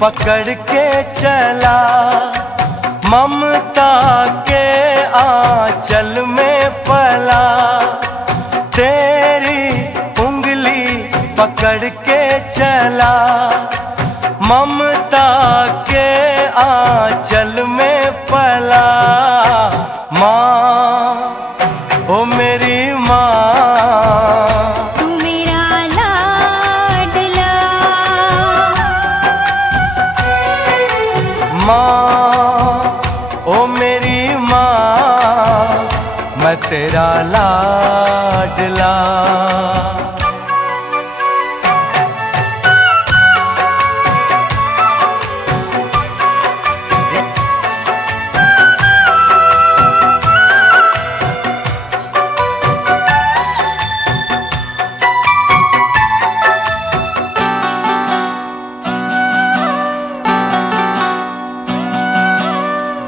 पकड़ के चला, ममता के आंचल में पला। तेरी उंगली पकड़ के चला, ममता के आंचल में पला। माँ, ओ मेरी माँ, तू मेरा लाडला। माँ, ओ मेरी माँ, मैं तेरा लाडला।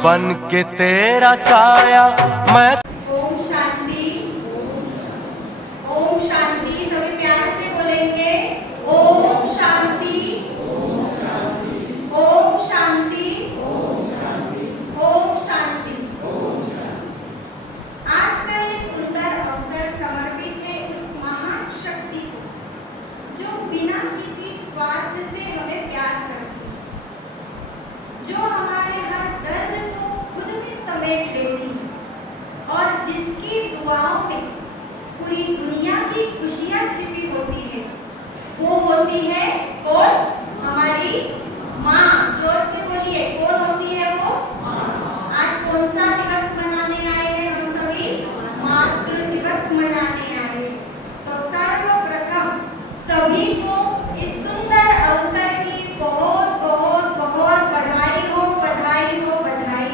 बन के तेरा साया मैं। ओम शांति। ओम शांति। सभी प्यार से बोलेंगे ओम शांति। ओम शांति। ओम शांति। ओम शांति। आज का ये सुंदर अवसर समर्पित है उस महान शक्ति को जो बिना किसी स्वार्थ से हमें प्यार करती है, जो हमारे हर दर्द को खुद में समेट लेती है और जिसकी दुआओं में पूरी दुनिया की खुशियां छिपी होती है। वो होती है कौन? हमारी माँ। जोर से बोलिए, कौन होती है वो? आज कौन सा दिवस मनाने आए हैं हम सभी? मातृ दिवस मनाने आए हैं। तो सर्वप्रथम सभी को इस सुंदर अवसर की बहुत बहुत बहुत बधाई हो, बधाई हो, बधाई।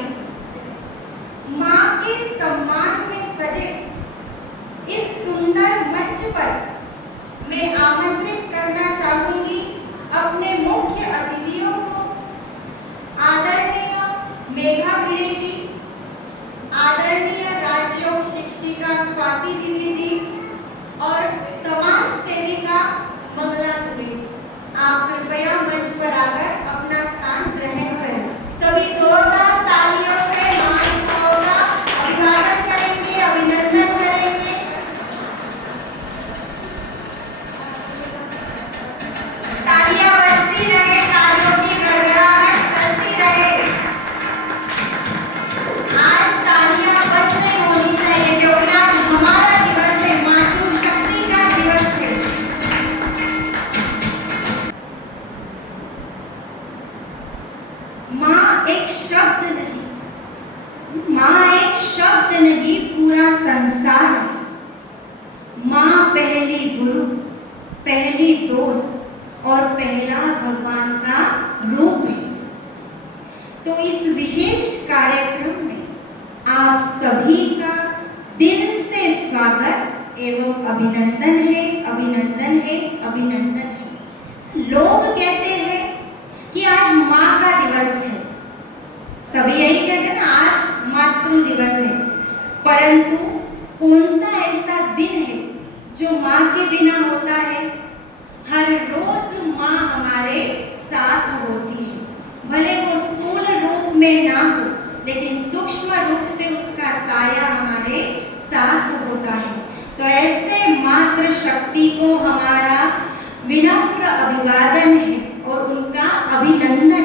माँ के सम्मान में सजे इस सुंदर मंच पर मैं आमंत्रित करना चाहूंगी अपने मुख्य अतिथियों को, आदरणीय मेघा भिड़े जी, आदरणीय राजयोग शिक्षिका स्वाति दीदी जी और समाज सेविका मंगला दुबे जी। आप कृपया मंच पर आकर अपना स्थान ग्रहण करें। सभी जोरदार तालियों से महानुभावों का अभिवादन करेंगे, अभिनंदन करेंगे। तालियां बजती रहे, तालियों की गड़गड़ाहट चलती रहे। आज तालियां बंद नहीं होनी चाहिए क्योंकि आज हमारा दिवस है, मातृशक्ति का दिवस है। माँ एक शब्द नहीं, माँ एक शब्द नहीं, पूरा संसार है। माँ पहली गुरु, पहली दोस्त और पहला भगवान का रूप है। तो इस विशेष कार्यक्रम में आप सभी का दिल से स्वागत एवं अभिनंदन है, अभिनंदन है, अभिनंदन है। लोग कहते हैं कि आज माँ का दिवस है, सभी यही कहते हैं ना, आज मातृ दिवस है। परंतु कौन सा ऐसा दिन है जो माँ के बिना होता है? हर रोज माँ हमारे साथ होती है, भले वो स्थूल रूप में ना हो, लेकिन सूक्ष्म रूप से उसका साया हमारे साथ होता है। तो ऐसे मातृ शक्ति को हमारा विनम्र अभिवादन है और उनका अभिनंदन है।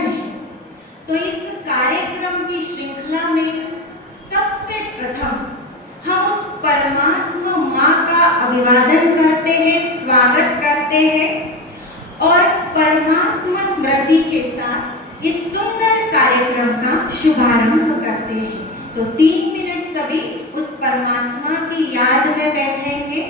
तो इस कार्यक्रम की श्रृंखला में सबसे प्रथम हम उस परमात्मा माँ का अभिवादन करते हैं, स्वागत करते हैं और परमात्मा स्मृति के साथ इस सुंदर कार्यक्रम का शुभारंभ करते हैं। तो 3 मिनट सभी उस परमात्मा की याद में बैठेंगे।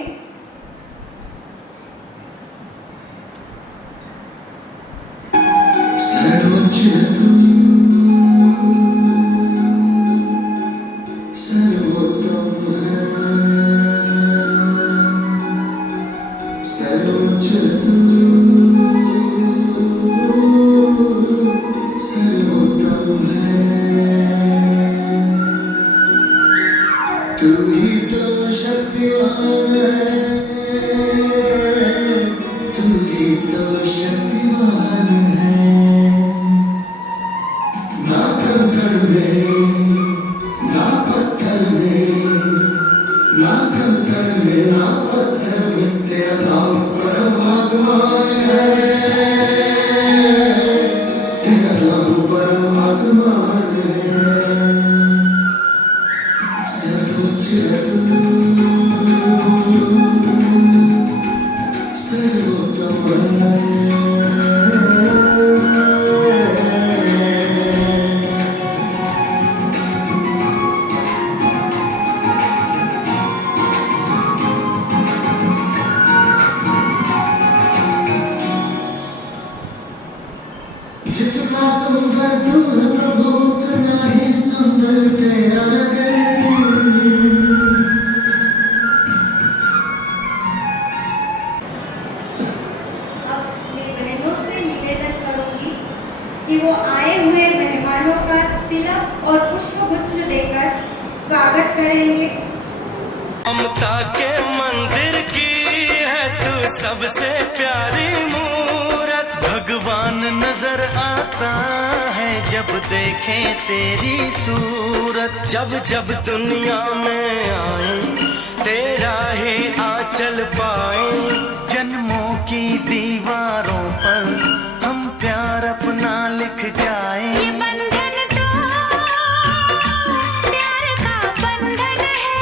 तू ही तो शक्तिमान है, तू ही तो शक्तिमान है। हो तुम्हारे। जितना सुंदर तुम है प्रभु उतना ही सुंदर तेरा नगर। अब मैं बहनों से निवेदन करूंगी कि वो आए हुए मेहमानों का तिलक और पुष्पगुच्छ देकर स्वागत करेंगे। ममता के मंदिर की है तू सबसे प्यारी मूरत। भगवान नजर आता है जब देखे तेरी सूरत। जब जब दुनिया में आए तेरा ही आंचल पाए। जन्मों की दीवारों पर हम प्यार अपना लिख जाए। ये बंधन तो प्यार का बंधन है,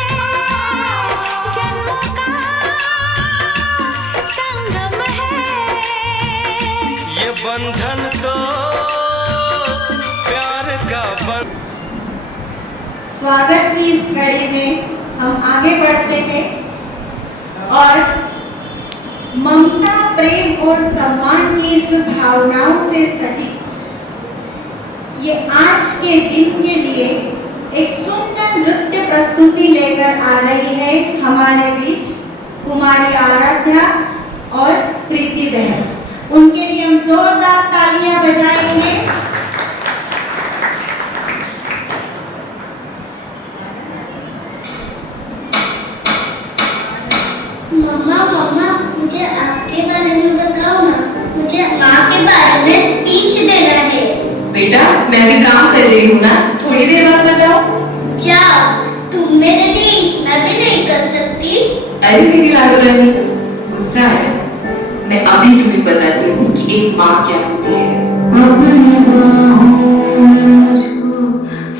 जन्मों का संगम है। ये बंधन तो प्यार का बंधन। स्वागत की इस कड़ी में हम आगे बढ़ते हैं और ममता, प्रेम और सम्मान की इस भावनाओं से सजी ये आज के दिन के लिए एक सुंदर नृत्य प्रस्तुति लेकर आ रही है हमारे बीच कुमारी आराध्या और प्रीति बहन। उनके लिए हम जोरदार तालियां बजाएंगे। मम्मा मम्मा मुझे आपके बारे में बताओ ना। मुझे माँ के बारे में स्पीच देना है। बेटा मैं भी काम कर रही हूँ ना, थोड़ी देर बाद बताओ। जाओ, तुम मेरे लिए इतना भी नहीं कर सकती। अरे मेरी लाडो रानी, गुस्सा है। मैं अभी तुम्हें बताती हूँ कि एक माँ क्या होती है। अपनी बाहों में मुझको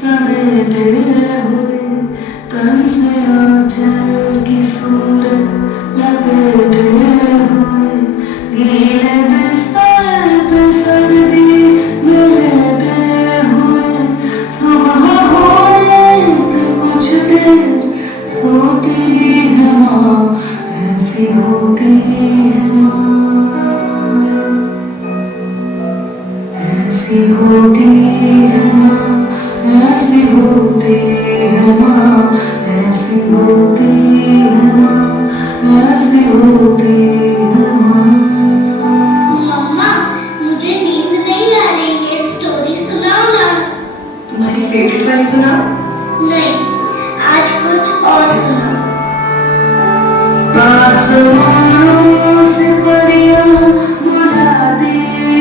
समेटे हुए तन से आंचल की सूरत लपेटे हुए। गीले बिस्तर पे सर्दी में लेटे हुए। सुबह होने पे कुछ देर सोती है माँ, ऐसी होती है माँ, ऐसी होती है माँ, ऐसी होती है माँ, ऐसी होती है माँ, ऐसी होती है माँ। मम्मा मुझे नींद नहीं आ रही है, स्टोरी सुनाओ ना। तुम्हारी फेवरेट वाली सुनाओ। नहीं, आज कुछ और सुनाओ। आसमानों से परियां बुलाती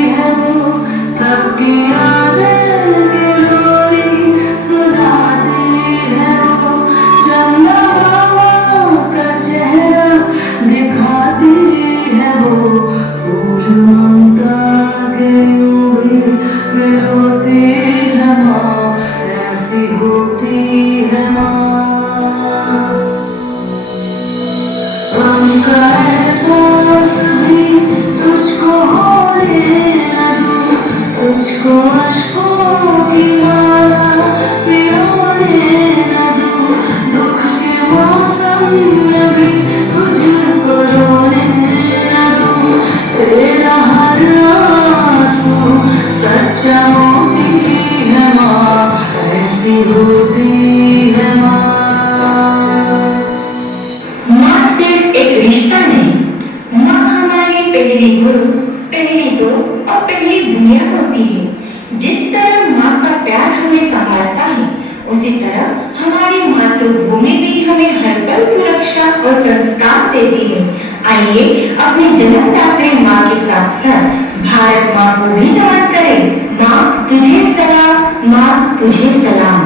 है वो, तब की यादें की लोरी सुनाती है वो। चंदा मामा का चेहरा दिखाती है वो, फूल ममता के यूं भी रोती है माँ, ऐसी होती है माँ। उनका एहसास भी तुझको होने न दूं, तुझको अश्कों की माला पिरोने न दूं। दुख के मौसम में भी तुझको रोने न दूं। तेरा हर आंसू सच्चा होती है माँ, ऐसी होती है माँ। माँ सिर्फ एक रिश्ता नहीं, माँ हमारी पहली गुरु, पहली दोस्त और पहली दुनिया होती है। जिस तरह माँ का प्यार हमें संभालता है, उसी तरह हमारी मातृभूमि भी हमें हर पल सुरक्षा और संस्कार देती है। आइए अपनी जन्मदात्री माँ के साथ साथ भारत माँ को भी नमन करें। माँ तुझे सलाम, माँ तुझे सलाम।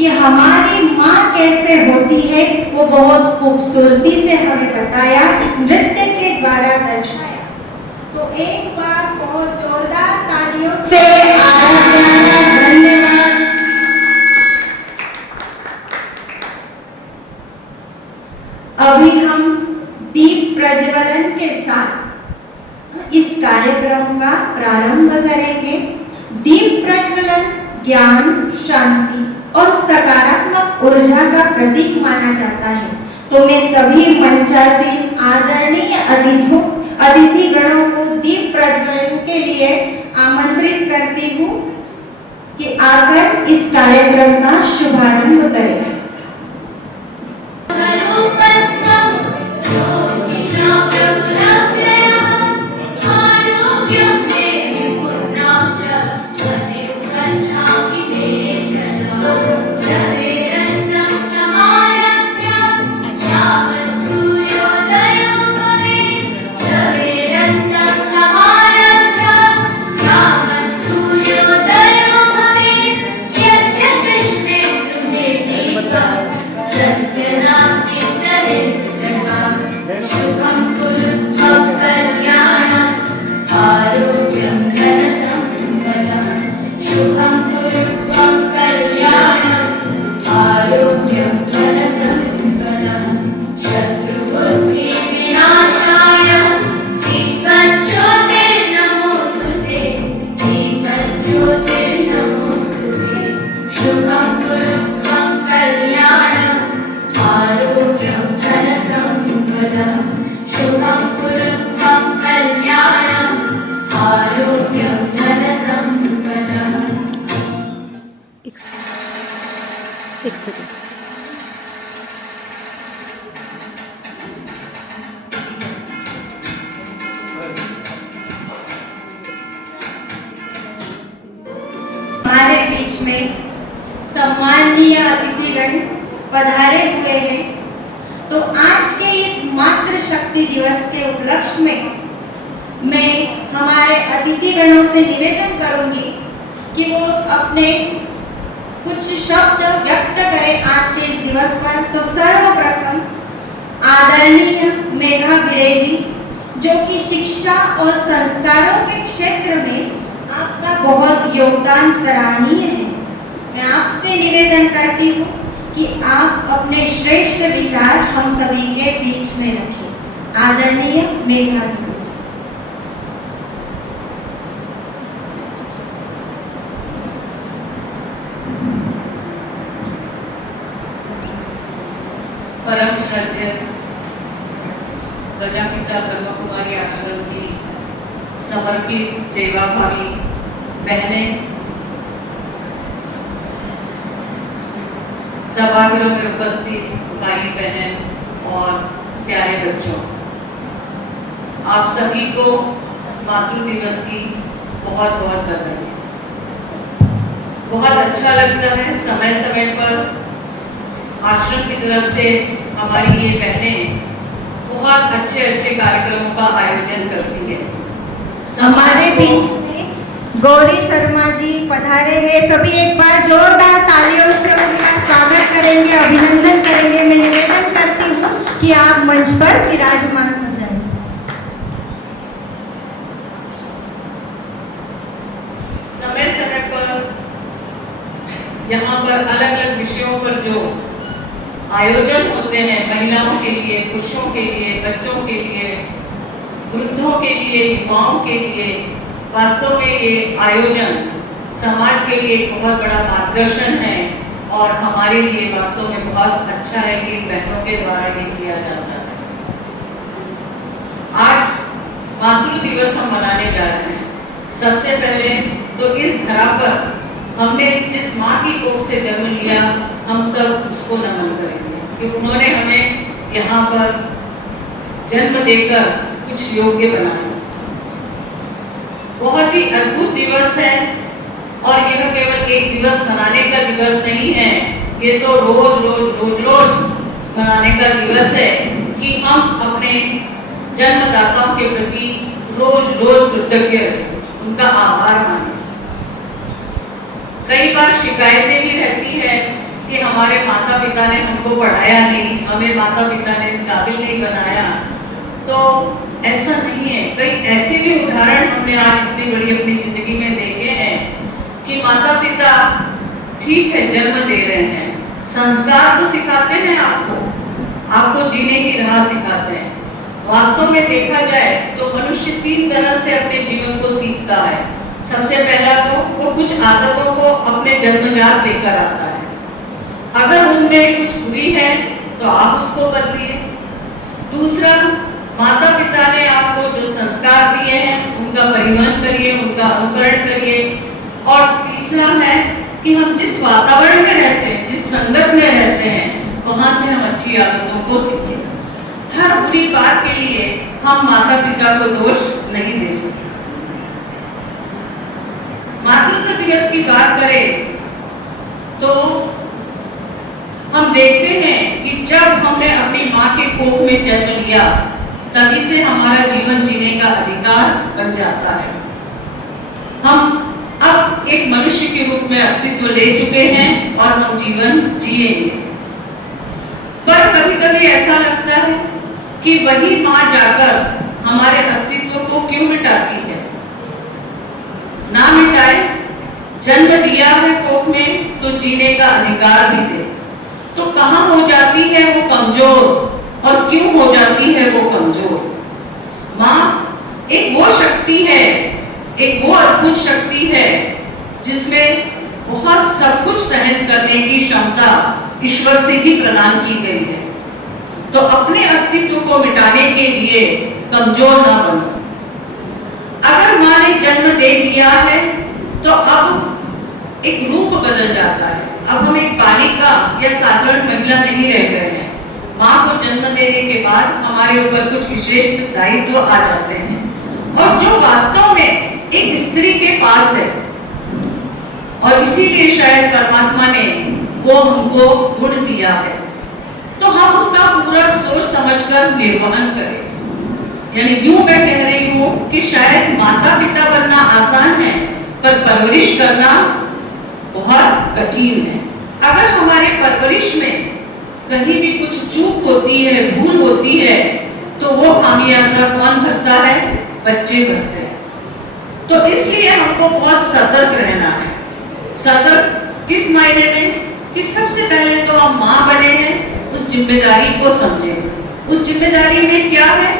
कि हमारी माँ कैसे होती है वो बहुत खूबसूरती से हमें बताया, इस नृत्य के द्वारा दर्शाया। तो एक बार बहुत जोरदार तालियों से आराधना, धन्यवाद। अभी हम दीप प्रज्वलन के साथ इस कार्यक्रम का प्रारंभ करेंगे। दीप प्रज्वलन ज्ञान, शांति और सकारात्मक ऊर्जा का प्रतीक माना जाता है। तो मैं सभी मंचासीन आदरणीय अतिथि गणों को दीप प्रज्वलन के लिए आमंत्रित करती हूँ कि आकर इस कार्यक्रम का शुभारंभ करें। एक सेकंड। हमारे बीच में सम्माननीय अतिथिगण पधारे हुए हैं। तो आज के इस मातृशक्ति दिवस के उपलक्ष्य में मैं हमारे अतिथिगणों से निवेदन करूंगी कि वो अपने कुछ शब्द व्यक्त करें आज के इस दिवस पर। तो सर्वप्रथम आदरणीय मेघा भिड़े जी, जो कि शिक्षा और संस्कारों के क्षेत्र में आपका बहुत योगदान सराहनीय है। मैं आपसे निवेदन करती हूँ कि आप अपने श्रेष्ठ विचार हम सभी के बीच में रखें। आदरणीय मेघा भिड़े। परम श्रद्धेय प्रजापिता ब्रह्म कुमारी आश्रम की समर्पित सेवाभावी बहनें, सभागृह में उपस्थित भाई बहन और प्यारे बच्चों, आप सभी को मातृ दिवस की बहुत बहुत बधाई। बहुत अच्छा लगता है समय समय पर आश्रम की तरफ से हमारी ये बहनें बहुत अच्छे अच्छे कार्यक्रमों का आयोजन करती है। हमारे बीच में गौरी शर्मा जी पधारे हैं। सभी एक बार जोरदार तालियों से उनका स्वागत करेंगे, अभिनंदन करेंगे। मैं निवेदन करती हूँ कि आप मंच पर विराजमान हो जाएं। समय समय पर यहाँ पर अलग अलग विषयों पर जो आयोजन होते हैं, महिलाओं के लिए, पुरुषों के लिए, बच्चों के लिए, वृद्धों के लिए, युवाओं के लिए, वास्तव में ये आयोजन समाज के लिए एक बहुत बड़ा मार्गदर्शन है और हमारे लिए वास्तव में बहुत अच्छा है कि इन बहनों के द्वारा ये किया जाता है। आज मातृ दिवस हम मनाने जा रहे हैं। सबसे पहले तो इस धरा पर हमने जिस माँ की कोख से जन्म लिया, हम सब उसको नमन करेंगे कि उन्होंने हमें यहाँ पर जन्म देकर कुछ योग्य बनाया। बहुत ही अद्भुत दिवस है और यह केवल एक दिवस मनाने का दिवस नहीं है, ये तो रोज रोज मनाने का दिवस है कि हम अपने जन्मदाताओं के प्रति रोज कृतज्ञ रहें, उनका आभार मानें। कई बार शिकायतें भी रहती है कि पिता ने हमको पढ़ाया नहीं, हमें माता पिता ने इस काबिल नहीं बनाया, तो ऐसा नहीं है। कई ऐसे भी उदाहरण हमने आज इतनी बड़ी अपनी जिंदगी में देखे हैं कि माता पिता ठीक है जन्म दे रहे हैं, संस्कार तो सिखाते हैं आपको जीने की राह सिखाते हैं। वास्तव में देखा जाए तो मनुष्य 3 तरह से अपने जीवन को सीखता है। सबसे पहला तो वो कुछ आदतों को अपने जन्मजात लेकर आता है। अगर उनमें कुछ बुरी है तो आप उसको बदलिए। दूसरा, माता पिता ने आपको जो संस्कार दिए हैं उनका परिवहन करिए, उनका अनुकरण करिए। और तीसरा है कि हम जिस वातावरण में रहते हैं, जिस संगत में रहते हैं, वहां से हम अच्छी आदतों को सीखें। हर बुरी बात के लिए हम माता पिता को दोष नहीं दे सकते। मातृत्व दिवस की बात करें तो हम देखते हैं कि जब हमने अपनी माँ के कोख में जन्म लिया तभी से हमारा जीवन जीने का अधिकार बन जाता है। हम अब एक मनुष्य के रूप में अस्तित्व ले चुके हैं और हम जीवन जिएंगे। पर कभी कभी ऐसा लगता है कि वही माँ जाकर हमारे अस्तित्व को क्यों मिटाती है। ना मिटाए, जन्म दिया है कोख में तो जीने का अधिकार भी दे। तो कहां हो जाती है वो कमजोर, और क्यों हो जाती है वो कमजोर? माँ एक वो शक्ति है, एक वो अद्भुत शक्ति है जिसमें बहुत सब कुछ सहन करने की क्षमता ईश्वर से ही प्रदान की गई है। तो अपने अस्तित्व को मिटाने के लिए कमजोर ना बनो। अगर माँ ने जन्म दे दिया है तो अब एक रूप बदल जाता है। अब हम एक बालिका या साधारण महिला नहीं रह गए हैं। माँ को जन्म देने के बाद हमारे ऊपर कुछ विशेष दायित्व आ जाते हैं, और जो वास्तव में एक स्त्री के पास है, और इसीलिए शायद परमात्मा ने वो हमको गुण दिया है, तो हम उसका पूरा सोच समझकर निर्वहन करें। यानी यूं मैं कह रही हूं कि शायद माता पिता बनना आसान है, पर परवरिश करना बहुत कठिन है। अगर हमारे परवरिश में कहीं भी कुछ चूक होती है, भूल होती है, तो वो खामियाजा कौन भरता है? बच्चे भरते हैं। तो इसलिए हमको बहुत सतर्क रहना है। सतर्क किस मायने में? कि सबसे पहले तो हम माँ बने हैं, उस जिम्मेदारी को समझें। उस जिम्मेदारी में क्या है?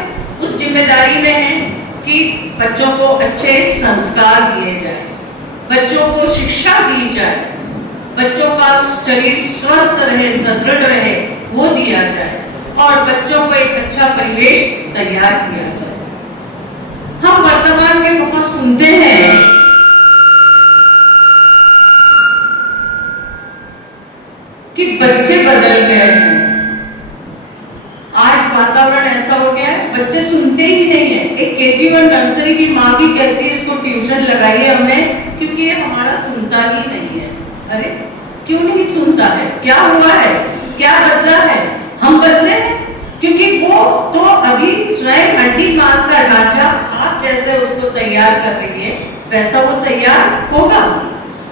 उस जिम्मेदारी में है कि बच्चों को अच्छे संस्कार दिए जाए, बच्चों को शिक्षा दी जाए, बच्चों का शरीर स्वस्थ रहे, सुदृढ़ रहे, वो दिया जाए, और बच्चों को एक अच्छा परिवेश तैयार किया जाए। हम वर्तमान में बहुत सुनते हैं कि बच्चे बदल गए हैं। आज वातावरण ऐसा हो गया है, बच्चे सुनते ही नहीं है। एक KG1 नर्सरी की माँ भी कहती है इसको ट्यूशन लगाइए हमें, क्योंकि ये हमारा सुनता ही नहीं है। अरे क्यों नहीं सुनता है? क्या हुआ है? क्या बदला है? हम बदले हैं, क्योंकि वो तो अभी स्वयं हड्डी मांस का ढांचा आप जैसे उसको तैयार कर रही है, वैसा वो तैयार होगा।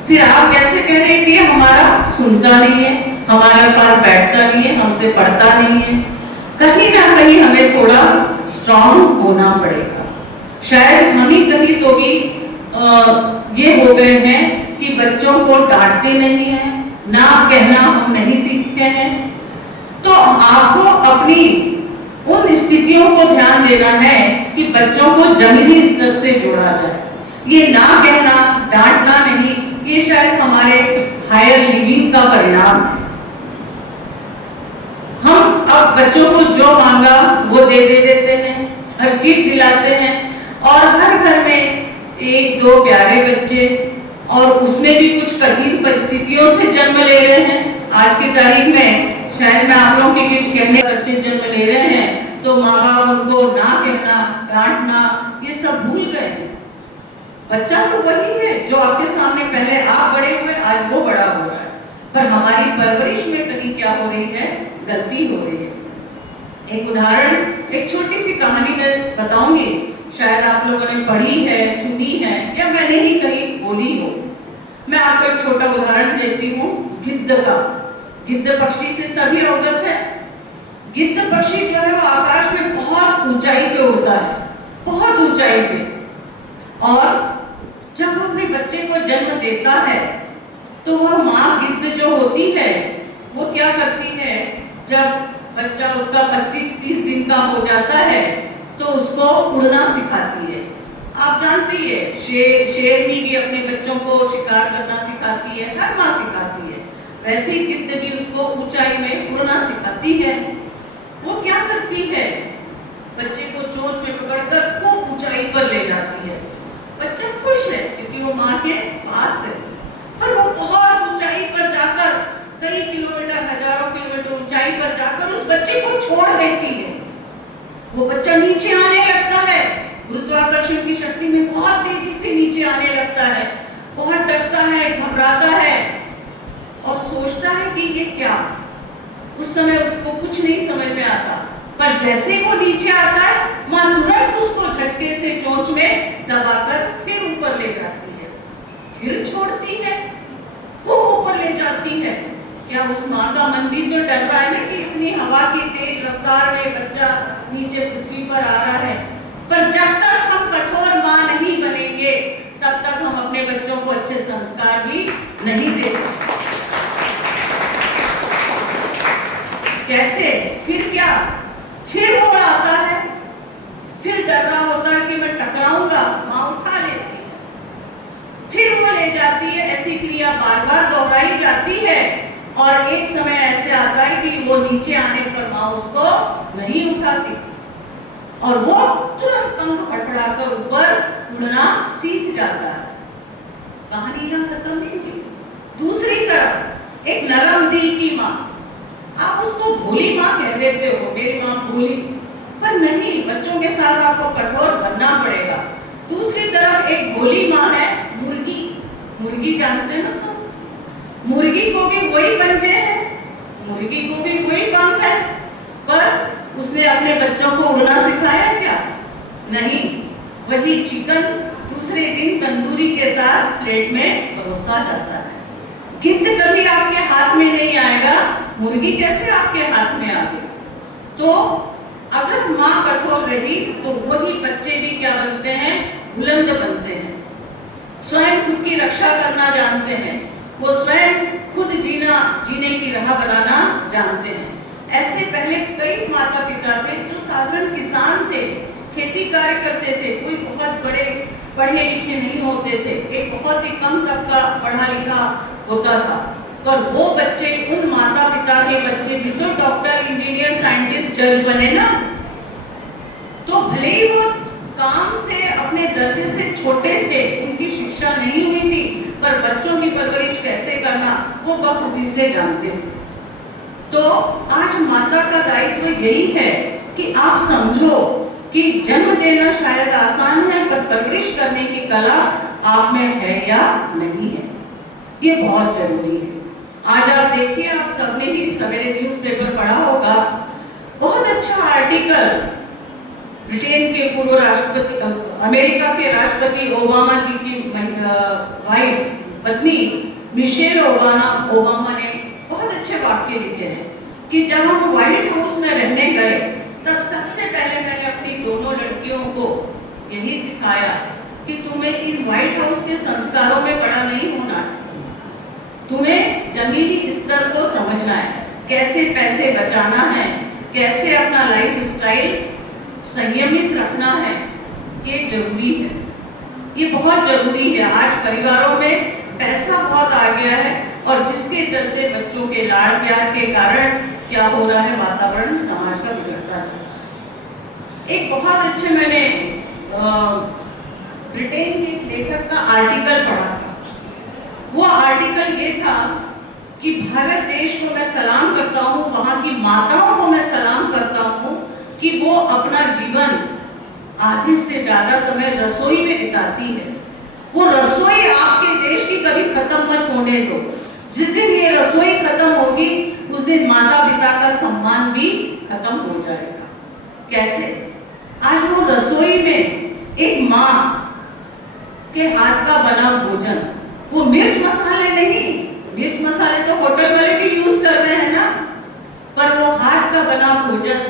फिर आप कैसे कह रहे हैं कि हमारा सुनता नहीं है, हमारे पास बैठता नहीं है, हमसे पढ़ता नहीं है? कहीं ना कहीं हमें थोड़ा स्ट्रॉन्ग होना पड़ेगा। शायद हम ही कहीं तो भी ये हो गए हैं कि बच्चों को डांटते नहीं है, ना कहना हम नहीं सीखते हैं। तो आपको अपनी उन स्थितियों को ध्यान देना है कि बच्चों को जमीनी स्तर से जोड़ा जाए। ये ना कहना, डांटना नहीं, ये शायद हमारे हायर लिविंग का परिणाम है। हम अब बच्चों को जो मांगा वो दे देते हैं, हर चीज दिलाते हैं, और हर घर में 1-2 प्यारे बच्चे, और उसमें भी कुछ कठिन परिस्थितियों से जन्म ले रहे हैं। आज की तारीख में शायद मैं आप लोगों के कुछ कहने बच्चे जन्म ले रहे हैं तो माँ बाप उनको ना कहना, डांटना, ये सब भूल गए। बच्चा तो वही है जो आपके सामने पहले आप बड़े हुए, आज वो बड़ा हो रहा है, पर हमारी परवरिश में कहीं क्या हो रही है? गलती हो रही है। एक उदाहरण, एक छोटी सी कहानी मैं बताऊंगी, शायद आप लोगों ने पढ़ी है, सुनी है, या मैंने ही कहीं बोली हो। मैं आपको एक छोटा उदाहरण देती हूँ गिद्ध का। गिद्ध पक्षी से सभी अवगत है। गिद्ध पक्षी जो है वो आकाश में बहुत ऊंचाई पे उड़ता है, बहुत ऊंचाई पे। और जब वो अपने बच्चे को जन्म देता है तो वह माँ गिद्ध जो होती है वो क्या करती है, जब बच्चा उसका 25-30 दिन का हो जाता है तो उसको उड़ना सिखाती है। आप जानती है शेरनी भी अपने बच्चों को शिकार करना सिखाती है, हर माँ सिखाती है। वैसे ही गिद्ध भी उसको ऊंचाई में उड़ना सिखाती है। वो क्या करती है, बच्चे को चोंच में पकड़कर खूब ऊंचाई पर ले जाती है। बच्चा खुश है क्योंकि वो माँ के पास है, पर वो बहुत ऊंचाई पर जाकर कई किलोमीटर, हजारों किलोमीटर ऊंचाई पर जाकर उस बच्चे को छोड़ देती है। वो बच्चा नीचे आने लगता है, गुरुत्वाकर्षण की शक्ति में बहुत तेजी से नीचे आने लगता है, बहुत डरता है, घबराता है और सोचता है कि ये क्या। उस समय उसको कुछ नहीं समझ में आता, पर जैसे ही वो नीचे आता है माँ तुरंत उसको झटके से चोंच में दबाकर फिर ऊपर ले जाती है, फिर छोड़ती है, खूब ऊपर ले जाती है। क्या उस माँ का मन भी तो डर रहा है ना कि इतनी हवा की तेज रफ्तार में बच्चा नीचे पृथ्वी पर आ रहा है। पर जब तक हम कठोर माँ नहीं बनेंगे तब तक हम अपने बच्चों को अच्छे संस्कार भी नहीं दे सकते। कैसे? फिर क्या, फिर वो आता है, फिर डर रहा होता है कि मैं टकराऊंगा, माँ उठा लेती है, फिर वो ले जाती है। ऐसी क्रिया बार बार दोहराई जाती है और एक समय ऐसे आता है कि वो नीचे आने पर माँ उसको नहीं उठाती और वो तुरंत पंख फड़फड़ाकर ऊपर उड़ना सीख जाता है। कहानी यहाँ खत्म नहीं हुई। दूसरी तरफ एक नरम दिल की माँ, आप उसको भोली माँ कह देते हो, मेरी माँ भोली, पर नहीं, बच्चों के साथ आपको कठोर बनना पड़ेगा। दूसरी तरफ एक भोली माँ है मुर्गी। मुर्गी जानते हैं ना सब, मुर्गी को भी वही बनते हैं, मुर्गी को भी वही पंख है, पर उसने अपने बच्चों को उड़ना सिखाया क्या? नहीं, वही चिकन दूसरे दिन तंदूरी के साथ प्लेट में परोसा जाता है। गिद्ध कभी आपके हाथ में नहीं आएगा, मुर्गी कैसे आपके हाथ में आ गई? तो अगर माँ कठोर रही तो वही बच्चे भी क्या बनते हैं? बुलंद बनते हैं, स्वयं खुद की रक्षा करना जानते हैं, वो स्वयं खुद जीने की राह बनाना जानते हैं। ऐसे पहले कई माता पिता थे जो साधारण किसान थे, खेती कार्य करते थे, कोई बहुत बड़े पढ़े लिखे नहीं होते थे, एक बहुत ही कम तबका पढ़ा लिखा होता था, पर वो बच्चे, उन माता पिता के बच्चे भी तो डॉक्टर, इंजीनियर, साइंटिस्ट, जज बने ना। तो भले ही वो काम से अपने दर्जे से छोटे थे, उनकी शिक्षा नहीं हुई थी, पर बच्चों की परवरिश कैसे करना वो बखूबी से जानते थे। तो आज माता का दायित्व यही है कि आप समझो कि जन्म देना शायद आसान है, पर परवरिश करने की कला आप में है या नहीं है, ये बहुत जरूरी है। आज आप देखिए, आप सबने ही सवेरे न्यूज़पेपर पढ़ा होगा, बहुत अच्छा आर्टिकल ब्रिटेन के पूर्व राष्ट्रपति, अमेरिका के राष्ट्रपति ओबामा जी की वाइफ, पत्नी मिशेल ओबामा ने बहुत अच्छे वाक्य लिखे हैं कि जब हम व्हाइट हाउस में रहने गए तब सबसे पहले मैंने अपनी दोनों लड़कियों को यही सिखाया कि तुम्हें इन व्हाइट हाउस के संस्कारों में बड़ा नहीं होना है, तुम्हें जमीनी स्तर को समझना है, कैसे पैसे बचाना है, कैसे अपना लाइफ स्टाइल संयमित रखना है, ये जरूरी है, ये बहुत जरूरी है। आज परिवारों में पैसा बहुत आ गया है और जिसके चलते बच्चों के लाड़ प्यार के कारण क्या हो रहा है, वातावरण समाज का बिगड़ता जा रहा है। एक बहुत अच्छे मैंने ब्रिटेन के लेखक का आर्टिकल पढ़ा था। वो आर्टिकल ये था कि भारत देश को मैं सलाम करता हूँ, वहाँ की माताओं को मैं सलाम करता हूँ कि वो अपना जीवन आधे से ज्यादा समय रसोई में बिताती है। वो रसोई आपके देश की कभी खत्म मत होने दो। जिस दिन ये रसोई खत्म होगी उस दिन माता पिता का सम्मान भी खत्म हो जाएगा। कैसे? आज वो रसोई में एक माँ के हाथ का बना भोजन, वो मिर्च मसाले नहीं, मिर्च मसाले तो होटल वाले भी यूज कर रहे हैं, भोजन,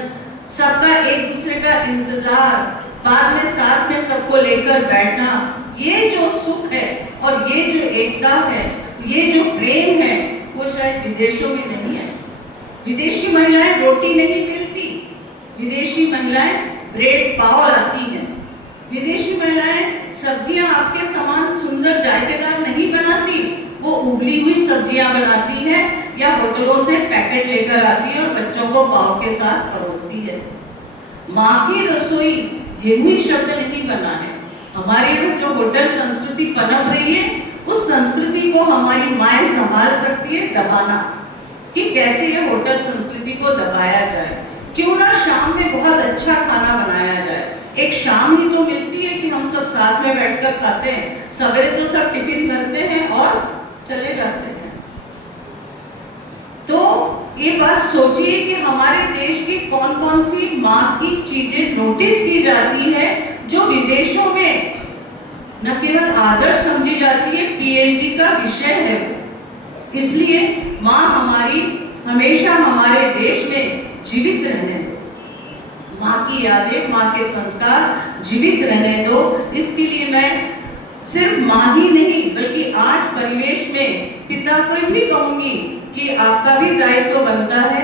सबका एक दूसरे का इंतजार, बाद में साथ में सबको लेकर बैठना, ये जो सुख है और ये जो एकता है, ये जो प्रेम है, वो शायद विदेशों में नहीं है। विदेशी महिलाएं रोटी नहीं बेलती, विदेशी महिलाएं ब्रेड पाव लाती हैं, विदेशी महिलाएं सब्जियां आपके समान सुंदर जायकेदार नहीं बनाती, वो उबली हुई सब्जियां बनाती हैं या होटलों से पैकेट लेकर आती है और बच्चों को पाव के साथ परोसती है। माँ की रसोई ये भी शब्द नहीं बना है। हमारे यहाँ जो होटल संस्कृति पनप रही है, उस संस्कृति को हमारी माएं संभाल सकती है दबाना, कि कैसे ये होटल संस्कृति को दबाया जाए। क्यों ना शाम में बहुत अच्छा खाना बनाया जाए। एक शाम ही तो मिलती है कि हम सब साथ में बैठकर खाते हैं। सवेरे तो सब टिफिन भरते हैं और चले जाते हैं। तो ये बात सोचिए कि हमारे देश की कौन कौन सी माँ की चीजें नोटिस की जाती है, जो विदेशों में न केवल आदर्श समझी जाती है, पीएचडी का विषय है। इसलिए माँ हमारी हमेशा हमारे देश में जीवित रहने दो, माँ की यादें, माँ के संस्कार जीवित रहने दो। इसके लिए मैं सिर्फ माँ ही नहीं बल्कि आज परिवेश में पिता को भी कहूंगी कि आपका भी दायित्व बनता है।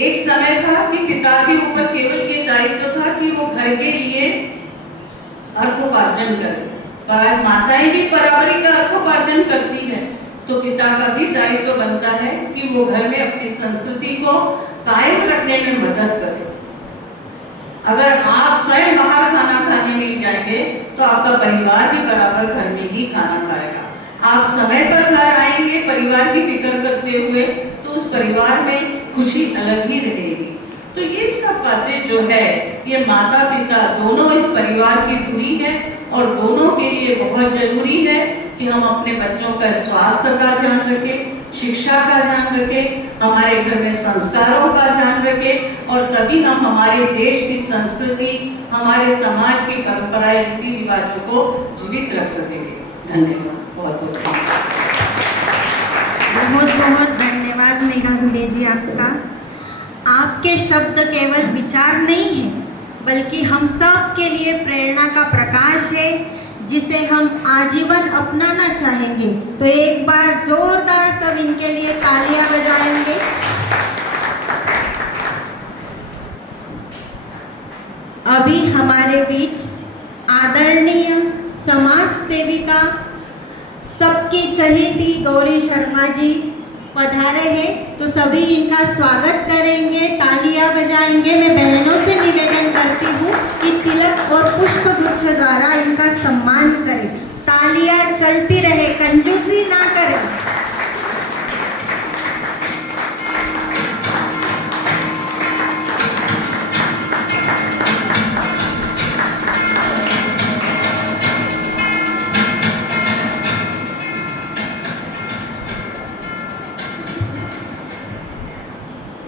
एक समय था कि पिता के ऊपर केवल ये दायित्व था कि वो घर के लिए अर्थोपार्जन करे, पर आज माताएं भी बराबरी का अर्थोपार्जन करती है, तो पिता का भी दायित्व बनता है कि वो घर में अपनी संस्कृति को कायम रखने में मदद करे। अगर आप स्वयं बाहर खाना खाने नहीं जाएंगे तो आपका परिवार भी बराबर घर में ही खाना खाएगा। आप समय पर घर आएंगे परिवार की फिक्र करते हुए, तो उस परिवार में खुशी अलग ही रहेगी। तो ये सब बातें जो है, ये माता पिता दोनों इस परिवार की धुरी है और दोनों के लिए बहुत जरूरी है कि हम अपने बच्चों का स्वास्थ्य का ध्यान रखें, शिक्षा का ध्यान रखें, हमारे घर में संस्कारों का ध्यान रखें, और तभी हम हमारे देश की संस्कृति, हमारे समाज की परंपराएं, रीति रिवाजों को जीवित रख सकेंगे। धन्यवाद, बहुत बहुत धन्यवाद मेघा गुड़े जी आपका। आपके शब्द केवल विचार नहीं है, बल्कि हम सब के लिए प्रेरणा का प्रकाश है, जिसे हम आजीवन अपनाना चाहेंगे। तो एक बार जोरदार सब इनके लिए तालियां बजाएंगे। अभी हमारे बीच आदरणीय समाज सेविका, सबकी चहेती गौरी शर्मा जी पधारे हैं, तो सभी इनका स्वागत करेंगे, तालियां बजाएंगे। मैं बहनों से निवेदन करती हूँ कि तिलक और पुष्प गुच्छ द्वारा इनका सम्मान करें। तालियां चलती रहे, कंजूसी ना करें।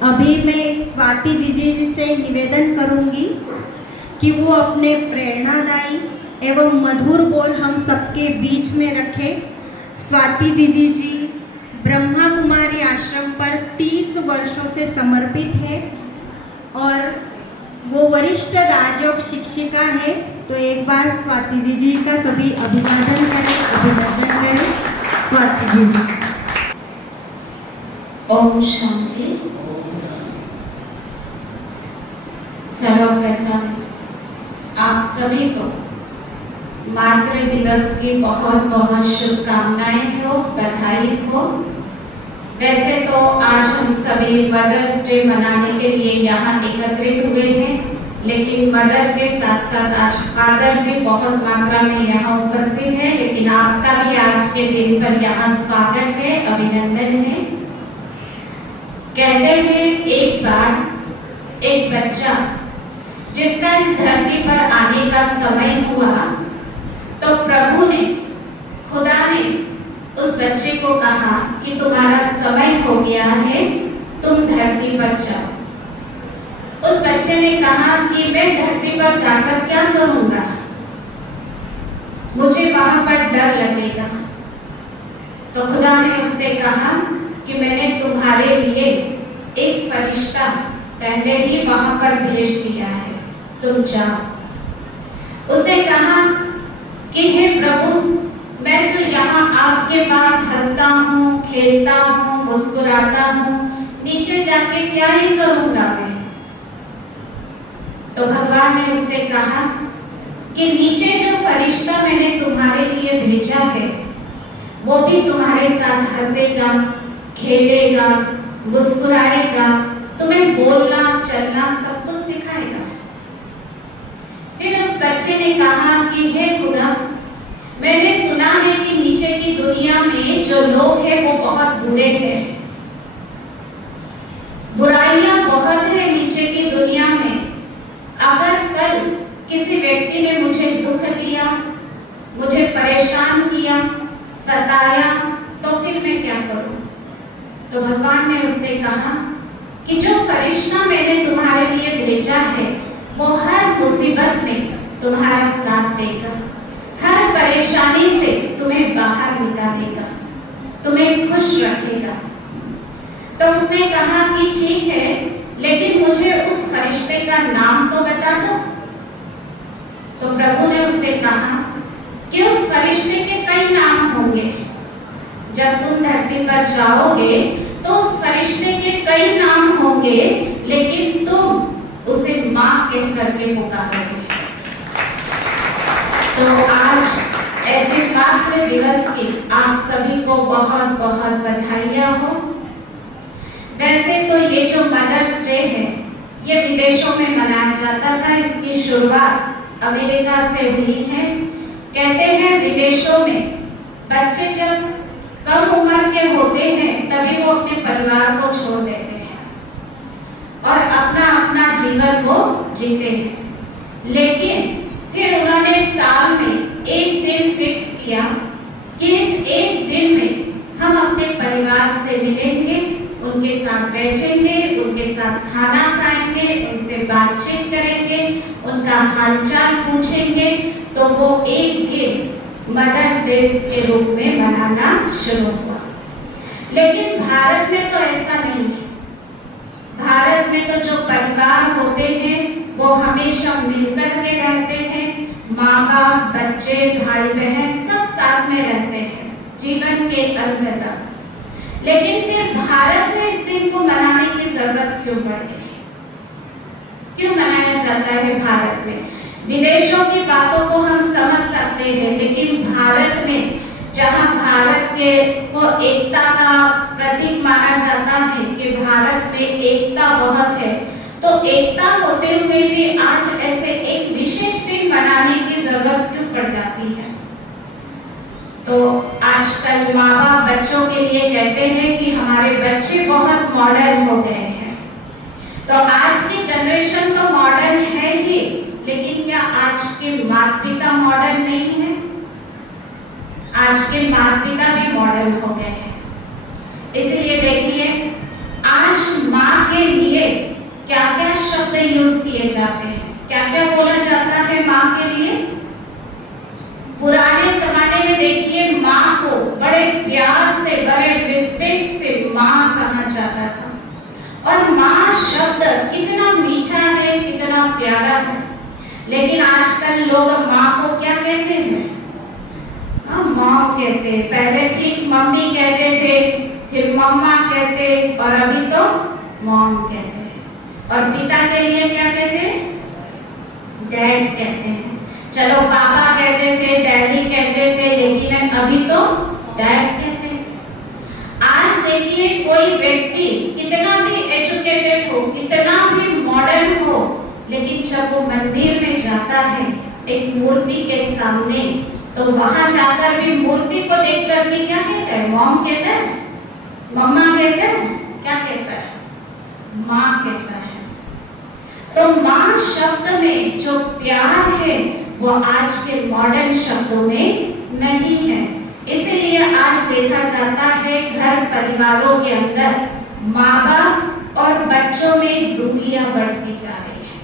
अभी मैं स्वाति दीदी से निवेदन करूंगी कि वो अपने प्रेरणादायी एवं मधुर बोल हम सबके बीच में रखें। स्वाति दीदी जी ब्रह्मा कुमारी आश्रम पर 30 वर्षों से समर्पित है और वो वरिष्ठ राजयोग शिक्षिका है। तो एक बार स्वाति दीदी का सभी अभिवादन करें। स्वाति दीदी। ओम शांति। सर्वप्रथम आप सभी को मातृ दिवस की बहुत बहुत शुभकामनाएं हो, बधाई हो। वैसे तो आज हम सभी मदर्स डे मनाने के लिए यहाँ एकत्रित हुए हैं, लेकिन मदर के साथ साथ आज फादर भी बहुत मात्रा में यहाँ उपस्थित है। लेकिन आपका भी आज के दिन पर यहाँ स्वागत है, अभिनंदन है। कहते हैं एक बार एक बच्चा जिसका इस धरती पर आने का समय हुआ, तो प्रभु ने, खुदा ने उस बच्चे को कहा कि तुम्हारा समय हो गया है, तुम धरती पर जाओ। उस बच्चे ने कहा कि मैं धरती पर जाकर क्या करूंगा, मुझे वहां पर डर लगेगा। तो खुदा ने उससे कहा कि मैंने तुम्हारे लिए एक फरिश्ता पहले ही वहां पर भेज दिया है, तुम जाओ। उसने कहा कि हे प्रभु, मैं तो यहाँ आपके पास हंसता हूँ, खेलता हूँ, मुस्कुराता हूँ, नीचे जाके क्या ही करूँगा मैं। तो भगवान ने उससे कहा कि नीचे जो फरिश्ता मैंने तुम्हारे लिए भेजा है वो भी तुम्हारे साथ हंसेगा, खेलेगा, मुस्कुराएगा, तुम्हें बोलना चलना सब कुछ सिखाएगा। फिर उस बच्चे ने कहा कि हे खुदा, मैंने सुना है कि नीचे की दुनिया में जो लोग हैं वो बहुत बुरे हैं, बुराइयां बहुत है नीचे की दुनिया में। अगर कल किसी व्यक्ति ने मुझे दुख दिया, मुझे परेशान किया, सताया, तो फिर मैं क्या करूं? तो भगवान ने उससे कहा कि जो फरिश्ता मैंने तुम्हारे लिए भेजा है वो हर मुसीबत में तुम्हारा साथ देगा, हर परेशानी से तुम्हें बाहर निकालेगा, तुम्हें खुश रखेगा। तो उसने कहा कि ठीक है, लेकिन मुझे उस फरिश्ते का नाम तो बता दो। तो प्रभु ने उससे कहा कि उस फरिश्ते के कई नाम होंगे। जब तुम धरती पर जाओगे तो उस फरिश्ते के कई नाम होंगे, लेकिन तुम उसे माँ कह करके पुकारोगे। तो आज ऐसे मातृ दिवस की आप सभी को बहुत बहुत बधाइयाँ हो। वैसे तो ये जो मदर्स डे है ये विदेशों में मनाया जाता था, इसकी शुरुआत अमेरिका से हुई है। कहते हैं विदेशों में बच्चे जब कम उम्र के होते हैं तभी वो अपने परिवार को छोड़ देते हैं और अपना अपना जीवन को जीते हैं। लेकिन फिर उन्होंने साल में एक दिन फिक्स किया कि इस एक दिन में हम अपने परिवार से मिलेंगे, उनके साथ बैठेंगे, उनके साथ खाना खाएंगे, उनसे बातचीत करेंगे, उनका हालचाल पूछेंगे। तो वो एक दिन मदर डे के रूप में मनाना शुरू हुआ। लेकिन भारत में तो ऐसा नहीं है। भारत में तो जो परिवार होते हैं वो हमेशा मिलकर के रहते हैं, माँ बाप, बच्चे, भाई बहन सब साथ में रहते हैं जीवन के अंत तक। लेकिन फिर भारत में इस दिन को मनाने की जरूरत क्यों पड़ी? क्यों मनाया जाता है भारत में? विदेशों की बातों को हम समझ सकते हैं, लेकिन भारत में जहां भारत के को एकता का प्रतीक माना जाता है कि भारत में एकता बहुत है, तो एकता होते हुए भी आज ऐसे एक विशेष दिन मनाने की जरूरत क्यों पड़ जाती है? तो आजकल माँ बाप बच्चों के लिए कहते हैं कि हमारे बच्चे बहुत मॉडर्न हो गए हैं। तो आज की जनरेशन तो मॉडर्न है ही, लेकिन क्या आज के माता पिता मॉडर्न नहीं है? आज के माता पिता भी मॉडर्न हो गए हैं। इसलिए देखिए, आज माँ के लिए क्या क्या शब्द यूज किए जाते हैं, क्या क्या बोला जाता है माँ के लिए। पुराने जमाने में देखिए माँ को बड़े प्यार से, बड़े रिस्पेक्ट से माँ कहा जाता था। और माँ शब्द कितना मीठा है, कितना प्यारा है। लेकिन आजकल लोग माँ को क्या कहते हैं? मॉम कहते हैं। पहले ठीक मम्मी कहते थे, फिर मम्मा कहते, और अभी तो मॉम कहते हैं। और पिता के लिए क्या कहते हैं? डैड कहते हैं। चलो पापा कहते थे, डैडी कहते थे, लेकिन अभी तो डैड कहते हैं। आज देखिए, कोई व्यक्ति कितना भी एजुकेटेड हो, कितना भी मॉडर्न हो, लेकिन जब वो मंदिर में जाता है एक मूर्ति के सामने, तो वहां जाकर भी मूर्ति को देख कर के क्या कहता है? मॉम कहता है, मम्मा कहता है, क्या कहता है? माँ कहता है। तो माँ शब्द में जो प्यार है वो आज के मॉडर्न शब्दों में नहीं है। इसलिए आज देखा जाता है घर परिवारों के अंदर माँ बाप और बच्चों में दूरियां बढ़ती जा रही है।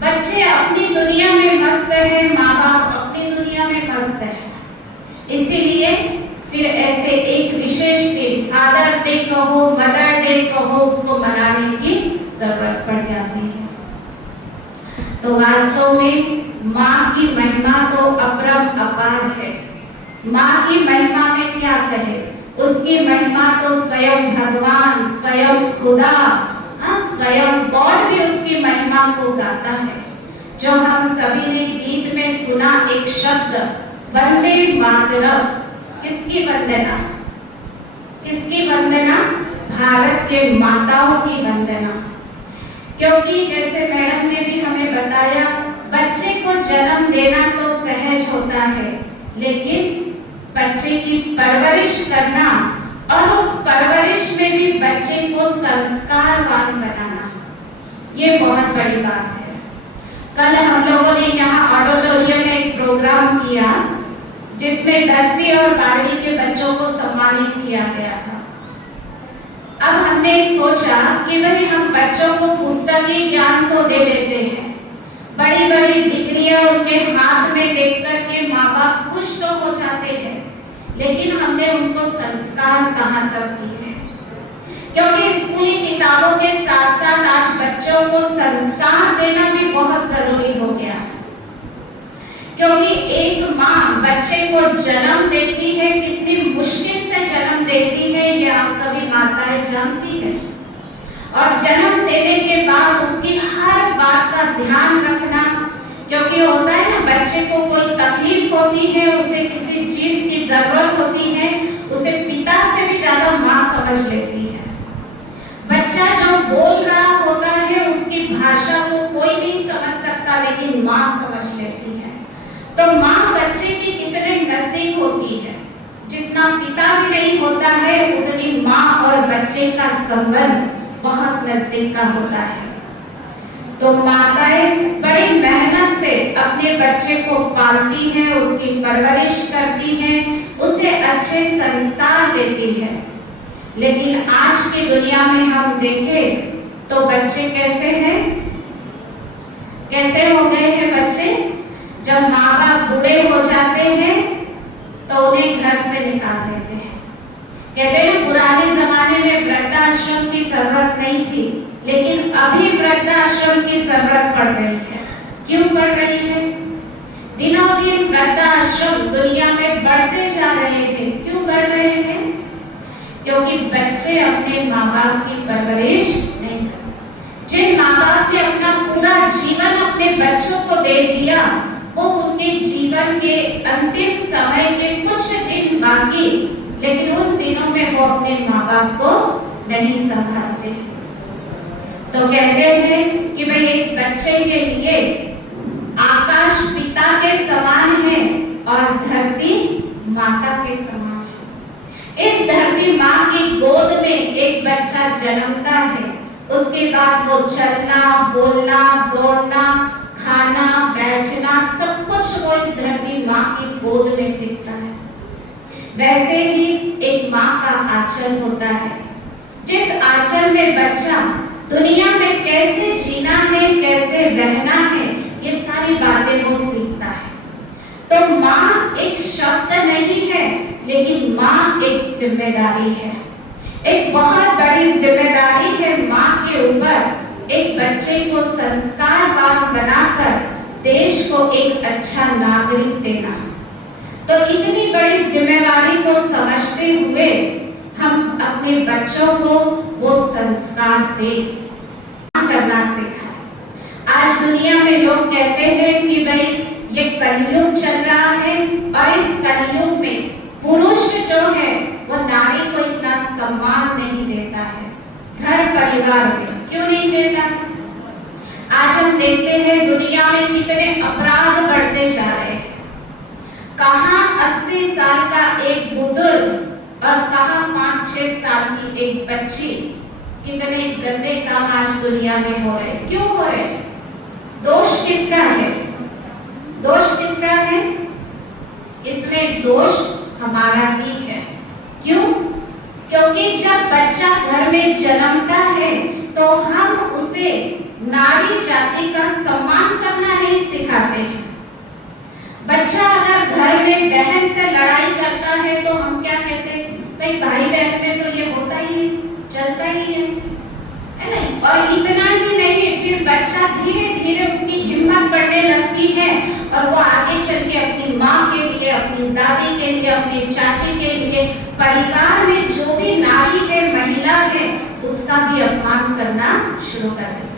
बच्चे अपनी दुनिया में मस्त है, माँ बाप अपनी दुनिया में मस्त है। इसीलिए फिर ऐसे एक विशेष दिन, फादर डे कहो, मदर डे कहो, उसको मनाने की जरूरत पड़ जाती है। तो वास्तव में माँ की महिमा तो अपरम अपार है। माँ की महिमा में क्या कहे, उसकी महिमा तो स्वयं भगवान, स्वयं खुदा, स्वयं गॉड भी उसकी महिमा को गाता है। जो हम सभी ने गीत में सुना एक शब्द वंदे मातरम, किसकी वंदना? किसकी वंदना? भारत के माताओं की वंदना। क्योंकि जैसे मैडम ने भी हमें बताया, बच्चे को जन्म देना तो सहज होता है, लेकिन बच्चे की परवरिश करना और उस परवरिश में भी बच्चे को संस्कारवान बनाना, ये बहुत बड़ी बात है। कल हम लोगों ने यहाँ ऑडिटोरियम में एक प्रोग्राम किया जिसमें 10वीं और 12वीं के बच्चों को सम्मानित किया गया था। अब हमने सोचा कि भाई हम बच्चों को पुस्तकीय ज्ञान तो दे देते हैं, बड़ी बड़ी डिग्रियां उनके हाथ में देख कर के माँ बाप खुश तो हो जाते हैं, लेकिन हमने उनको संस्कार कहाँ तक दिए हैं? क्योंकि स्कूली किताबों के साथ साथ आज बच्चों को संस्कार देना भी बहुत जरूरी हो गया है। क्योंकि एक माँ बच्चे को जन्म देती है, कितनी मुश्किल से जन्म देती है, ये आप सभी माताएं जानती हैं। और जन्म देने के बाद उसकी हर बात का ध्यान रखना, क्योंकि होता है ना, बच्चे को कोई तकलीफ होती है, उसे किसी चीज की जरूरत होती है, उसे पिता से भी ज्यादा माँ समझ लेती है। बच्चा जो बोल रहा होता है उसकी भाषा को कोई नहीं समझ सकता, लेकिन माँ समझ लेती है। तो माँ बच्चे की कितने नजदीक होती है, जितना पिता भी नहीं होता है उतनी माँ और बच्चे का संबंध बहुत नजदीक का होता है। तो माताएं बड़ी मेहनत से अपने बच्चे को पालती हैं, उसकी परवरिश करती हैं, उसे अच्छे संस्कार देती हैं। लेकिन आज की दुनिया में हम देखें तो बच्चे कैसे हैं? कैसे हो गए हैं बच्चे? जब माँ बाप बूढ़े हो जाते हैं तो उन्हें घर से निकाल देते हैं। कहते हैं पुराने जमाने में वृद्धाश्रम की जरूरत नहीं थी, लेकिन अभी वृद्धाश्रम की जरूरत पड़ रही है। क्यों पड़ रही है? दिनों दिन वृद्धाश्रम दुनिया में बढ़ते जा रहे हैं। क्यों बढ़ रहे हैं? क्योंकि बच्चे अपने माँ बाप की परवरिश नहीं करते। जिन माँ बाप ने अपना पूरा जीवन अपने बच्चों को दे दिया, वो उनके जीवन के अंतिम समय के कुछ दिन बाकी, लेकिन उन दिनों में वो अपने माँ बाप को नहीं संभालते। तो कहते हैं कि भाई एक बच्चे के लिए आकाश पिता के समान है और धरती माता के समान है। इस धरती माँ की गोद में एक बच्चा जन्मता है, उसके बाद वो चलना, बोलना, दौड़ना, खाना, बैठना, सब कुछ वो इस धरती माँ की गोद में सीखता है। वैसे ही एक माँ का आंचल होता है, जिस आंचल में बच्चा दुनिया में कैसे जीना है, कैसे रहना है, ये सारी बातें वो सीखता है। तो माँ एक शब्द नहीं है, लेकिन माँ एक जिम्मेदारी है। एक बहुत बड़ी जिम्मेदारी है माँ के ऊपर, एक बच्चे को संस्कारवान बनाकर देश को एक अच्छा नागरिक देना। तो इतनी बड़ी जिम्मेदारी को समझते हुए हम अपने बच्चों को वो संस्कार करना सिखाएं। आज दुनिया में लोग कहते हैं कि भाई ये कलयुग चल रहा है और इस कलयुग में पुरुष जो है वो नारी को इतना सम्मान नहीं देता है। घर परिवार में क्यों नहीं देता? आज हम देखते हैं दुनिया में कितने अपराध बढ़ते जा रहे हैं। कहाँ 80 साल का एक बुजुर्ग और कहाँ 5-6 साल की एक बच्ची, कितने गंदे काम आज दुनिया में हो रहे। क्यों हो रहे? दोष किसका है? दोष किसका है? इसमें दोष हमारा ही है। क्यों? क्योंकि जब बच्चा घर में जन्मता है तो हम उसे नारी जाति का सम्मान करना नहीं सिखाते हैं। बच्चा अगर घर में बहन से लड़ाई करता है तो हम क्या कहते हैं? भाई भाई बहन में तो ये होता ही है, चलता ही है ना? और इतना ही नहीं, फिर बच्चा धीरे धीरे उसकी हिम्मत और वो आगे चल के अपनी माँ के लिए, अपनी दादी के लिए, अपनी चाची के लिए, परिवार में जो भी नारी है, महिला है, उसका भी अपमान करना शुरू कर देगी।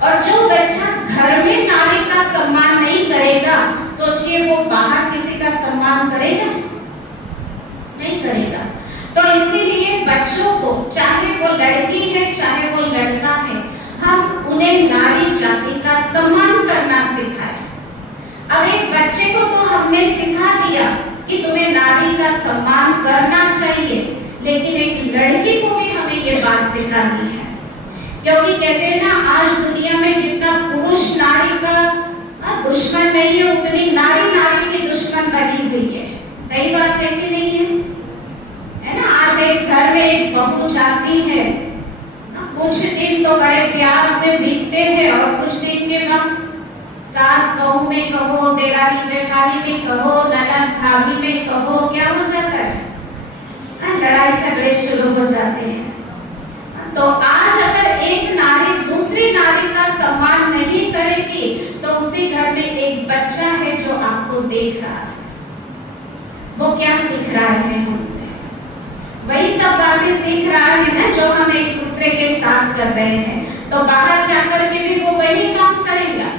और जो बच्चा घर में नारी का सम्मान नहीं करेगा, सोचिए वो बाहर किसी का सम्मान करेगा? नहीं करेगा। तो इसीलिए बच्चों को, चाहे वो लड़की है चाहे वो लड़का है, हम उन्हें नारी जाति का सम्मान करना सिखाएं। अब एक बच्चे को तो हमने सिखा दिया कि तुम्हें नारी का सम्मान करना चाहिए, लेकिन एक लड़की को भी हमें ये बात सिखानी है, क्योंकि कहते हैं ना, आज दुनिया में जितना पुरुष नारी का दुश्मन नहीं है, उतनी नारी नारी की दुश्मन बनी हुई है। सही बात है कि नहीं है? है ना? आज एक घर में एक बहू जाती है, कुछ दिन तो बड़े प्यार से बीतते हैं और कुछ दिन के बाद सास बहू में कहो, देरानी जेठानी में कहो, ननद भाभी में कहो, क्या हो जाता है? लड़ाई झगड़े शुरू हो जाते हैं। तो आज अगर एक नारी दूसरी नारी का सम्मान नहीं करेगी, तो उसी घर में एक बच्चा है जो आपको देख रहा है, वो क्या सीख रहा है हमसे? वही सब बातें सीख रहा है ना जो हम एक दूसरे के साथ कर रहे हैं। तो बाहर जाकर के भी वो वही काम करेगा।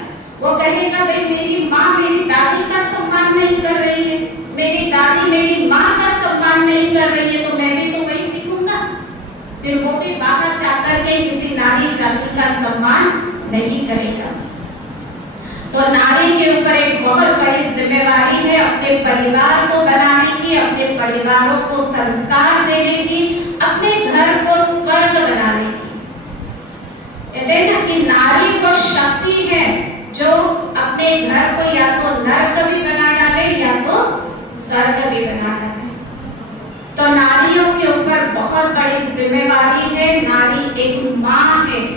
वो कहेगा, भाई मेरी माँ मेरी दादी का सम्मान नहीं कर रही है, मेरी दादी मेरी माँ का सम्मान नहीं कर रही है, तो मैं भी तो वही सीखूंगा। फिर वो भी बाहर जाकर के किसी नारी जाति का सम्मान नहीं करेगा। तो नारी के ऊपर एक बहुत बड़ी जिम्मेवारी है अपने परिवार को बनाने की, अपने परिवारों को संस्कार देने की, अपने घर को स्वर्ग बनाने की। कहते हैं ना कि नारी वो शक्ति है जो अपने घर को या तो नर्क भी बना डाले या तो स्वर्ग भी बना डाले। तो नारियों के ऊपर बहुत बड़ी जिम्मेवारी है। नारी एक माँ है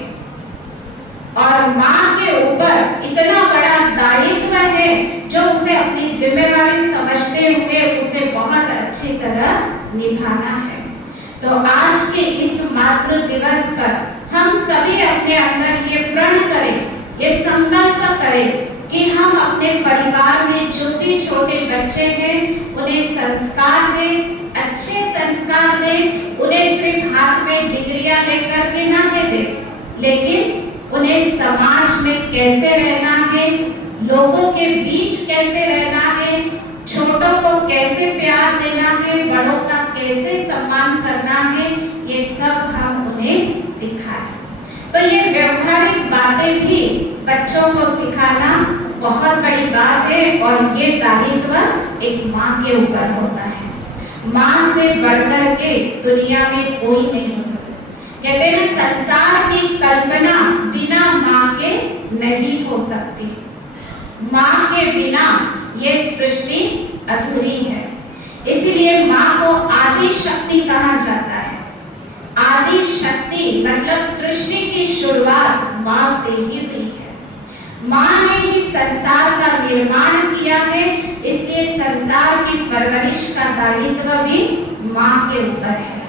और माँ के ऊपर इतना बड़ा दायित्व है जो उसे अपनी जिम्मेवारी समझते हुए उसे बहुत अच्छी तरह निभाना है। तो आज के इस मातृ दिवस पर हम सभी अपने अंदर ये प्रण करें, ये संकल्प करें कि हम अपने परिवार में जो भी छोटे बच्चे हैं उन्हें संस्कार दें, अच्छे संस्कार दें। उन्हें सिर्फ हाथ में डिग्रियां लेकर के ना दे दें, लेकिन उन्हें समाज में कैसे रहना है, लोगों के बीच कैसे रहना है, छोटों को कैसे प्यार देना है, बड़ों का कैसे सम्मान करना है, ये सब हम उन्हें सिखाएं। तो ये व्यवहारिक बातें भी बच्चों को सिखाना बहुत बड़ी बात है और ये दायित्व एक माँ के ऊपर होता है। माँ से बढ़कर के दुनिया में कोई नहीं होता। कहते हैं संसार की कल्पना बिना माँ के नहीं हो सकती। माँ के बिना ये सृष्टि अधूरी है। इसीलिए माँ को आदि शक्ति कहा जाता है। आदि शक्ति मतलब सृष्टि की शुरुआत माँ से ही हुई है। माँ ने ही संसार का निर्माण किया है, इसलिए संसार की परवरिश का दायित्व भी माँ के ऊपर है।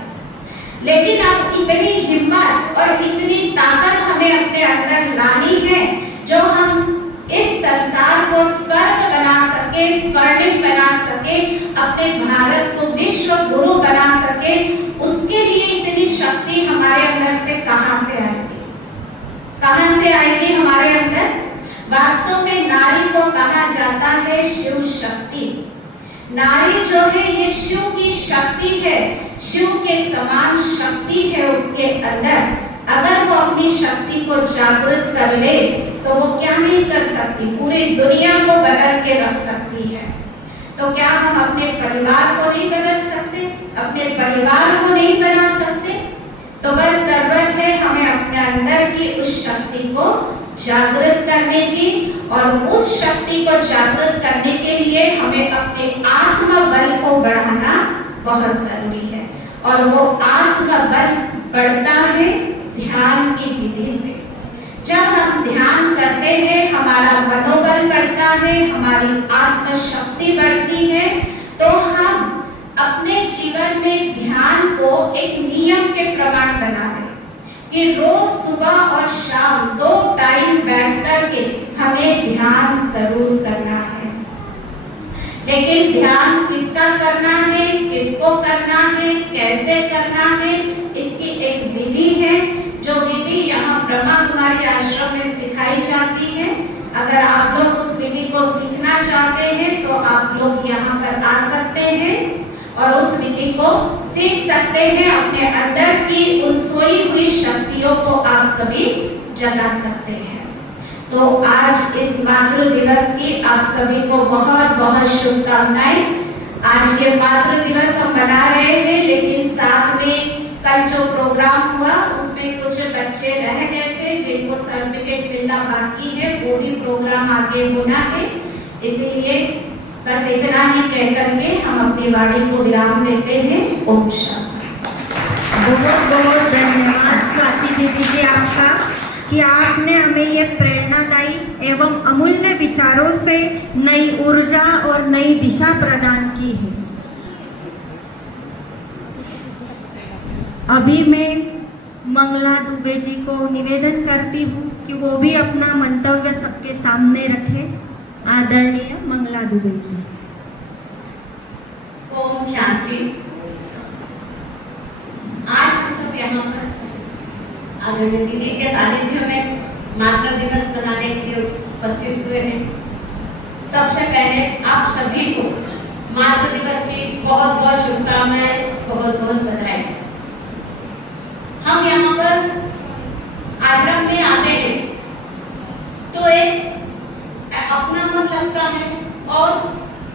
लेकिन अब इतनी हिम्मत और इतनी ताकत हमें अपने अंदर लानी है जो हम इस संसार को स्वर्ग बना सके, स्वर्णिम बना सके, अपने भारत को विश्व गुरु बना सके। उसके लिए इतनी शक्ति हमारे अंदर से कहां से आएगी? कहां से आएगी हमारे अंदर? वास्तव में नारी को कहा जाता है शिव शक्ति। नारी जो है ये शिव की शक्ति है, शिव के समान शक्ति है उसके अंदर। अगर वो अपनी शक्ति को जागृत कर ले तो वो क्या नहीं कर सकती? पूरी दुनिया को बदल के रख सकती है। तो क्या हम अपने परिवार को नहीं बदल सकते? अपने परिवार को नहीं बना सकते? तो बस जरूरत है हमें अपने अंदर की उस शक्ति को जागृत करने की, और उस शक्ति को जागृत करने के लिए हमें अपने आत्मबल को बढ़ाना बहुत जरूरी है। और वो आत्मबल बढ़ता है ध्यान की विधि से। जब हम ध्यान करते हैं हमारा मनोबल बढ़ता है, हमारी आत्मशक्ति बढ़ती है। तो हम अपने जीवन में ध्यान को एक नियम के प्रमाण बना दें कि रोज सुबह और शाम 2 टाइम बैठ कर के हमें ध्यान जरूर करना है। लेकिन ध्यान किसका करना है, किसको करना है, कैसे करना है, इसकी एक विधि है जो विधि यहाँ ब्रह्मा कुमारी आश्रम में सिखाई जाती है। अगर आप लोग उस विधि को सीखना चाहते हैं तो आप लोग यहाँ पर आ सकते हैं और उस विधि को सीख सकते हैं। अपने अंदर की उन सोई हुई शक्तियों को आप सभी जगा सकते हैं। तो आज इस मातृ दिवस की आप सभी को बहुत बहुत शुभकामनाएं। आज ये मातृ दिवस हम मना रहे हैं, लेकिन साथ में कल जो प्रोग्राम हुआ उसमें कुछ बच्चे रह गए थे जिनको सर्टिफिकेट मिलना बाकी है, वो भी प्रोग्राम आगे होना है। इसीलिए बस इतना ही कह करके हम अपनी वाणी को विराम देते हैं। ओम शांति। बहुत बहुत धन्यवाद स्वाति दीदी जी आपका कि आपने हमें ये प्रेरणादायी एवं अमूल्य विचारों से नई ऊर्जा और नई दिशा प्रदान की है। अभी मैं मंगला दुबे जी को निवेदन करती हूँ कि वो भी अपना मंतव्य सबके सामने रखे। आदरणीय मंगला दुबे जी। ओम शांति। आज हम सब यहाँ पर आदरणीय दीदी के सानिध्य में मातृ दिवस मनाने के लिए उपस्थित हुए हैं। सबसे पहले आप सभी को मातृ दिवस की बहुत बहुत शुभकामनाएं, बहुत बहुत बधाई। हम यहाँ पर आश्रम में आते हैं तो एक अपना मन लगता है और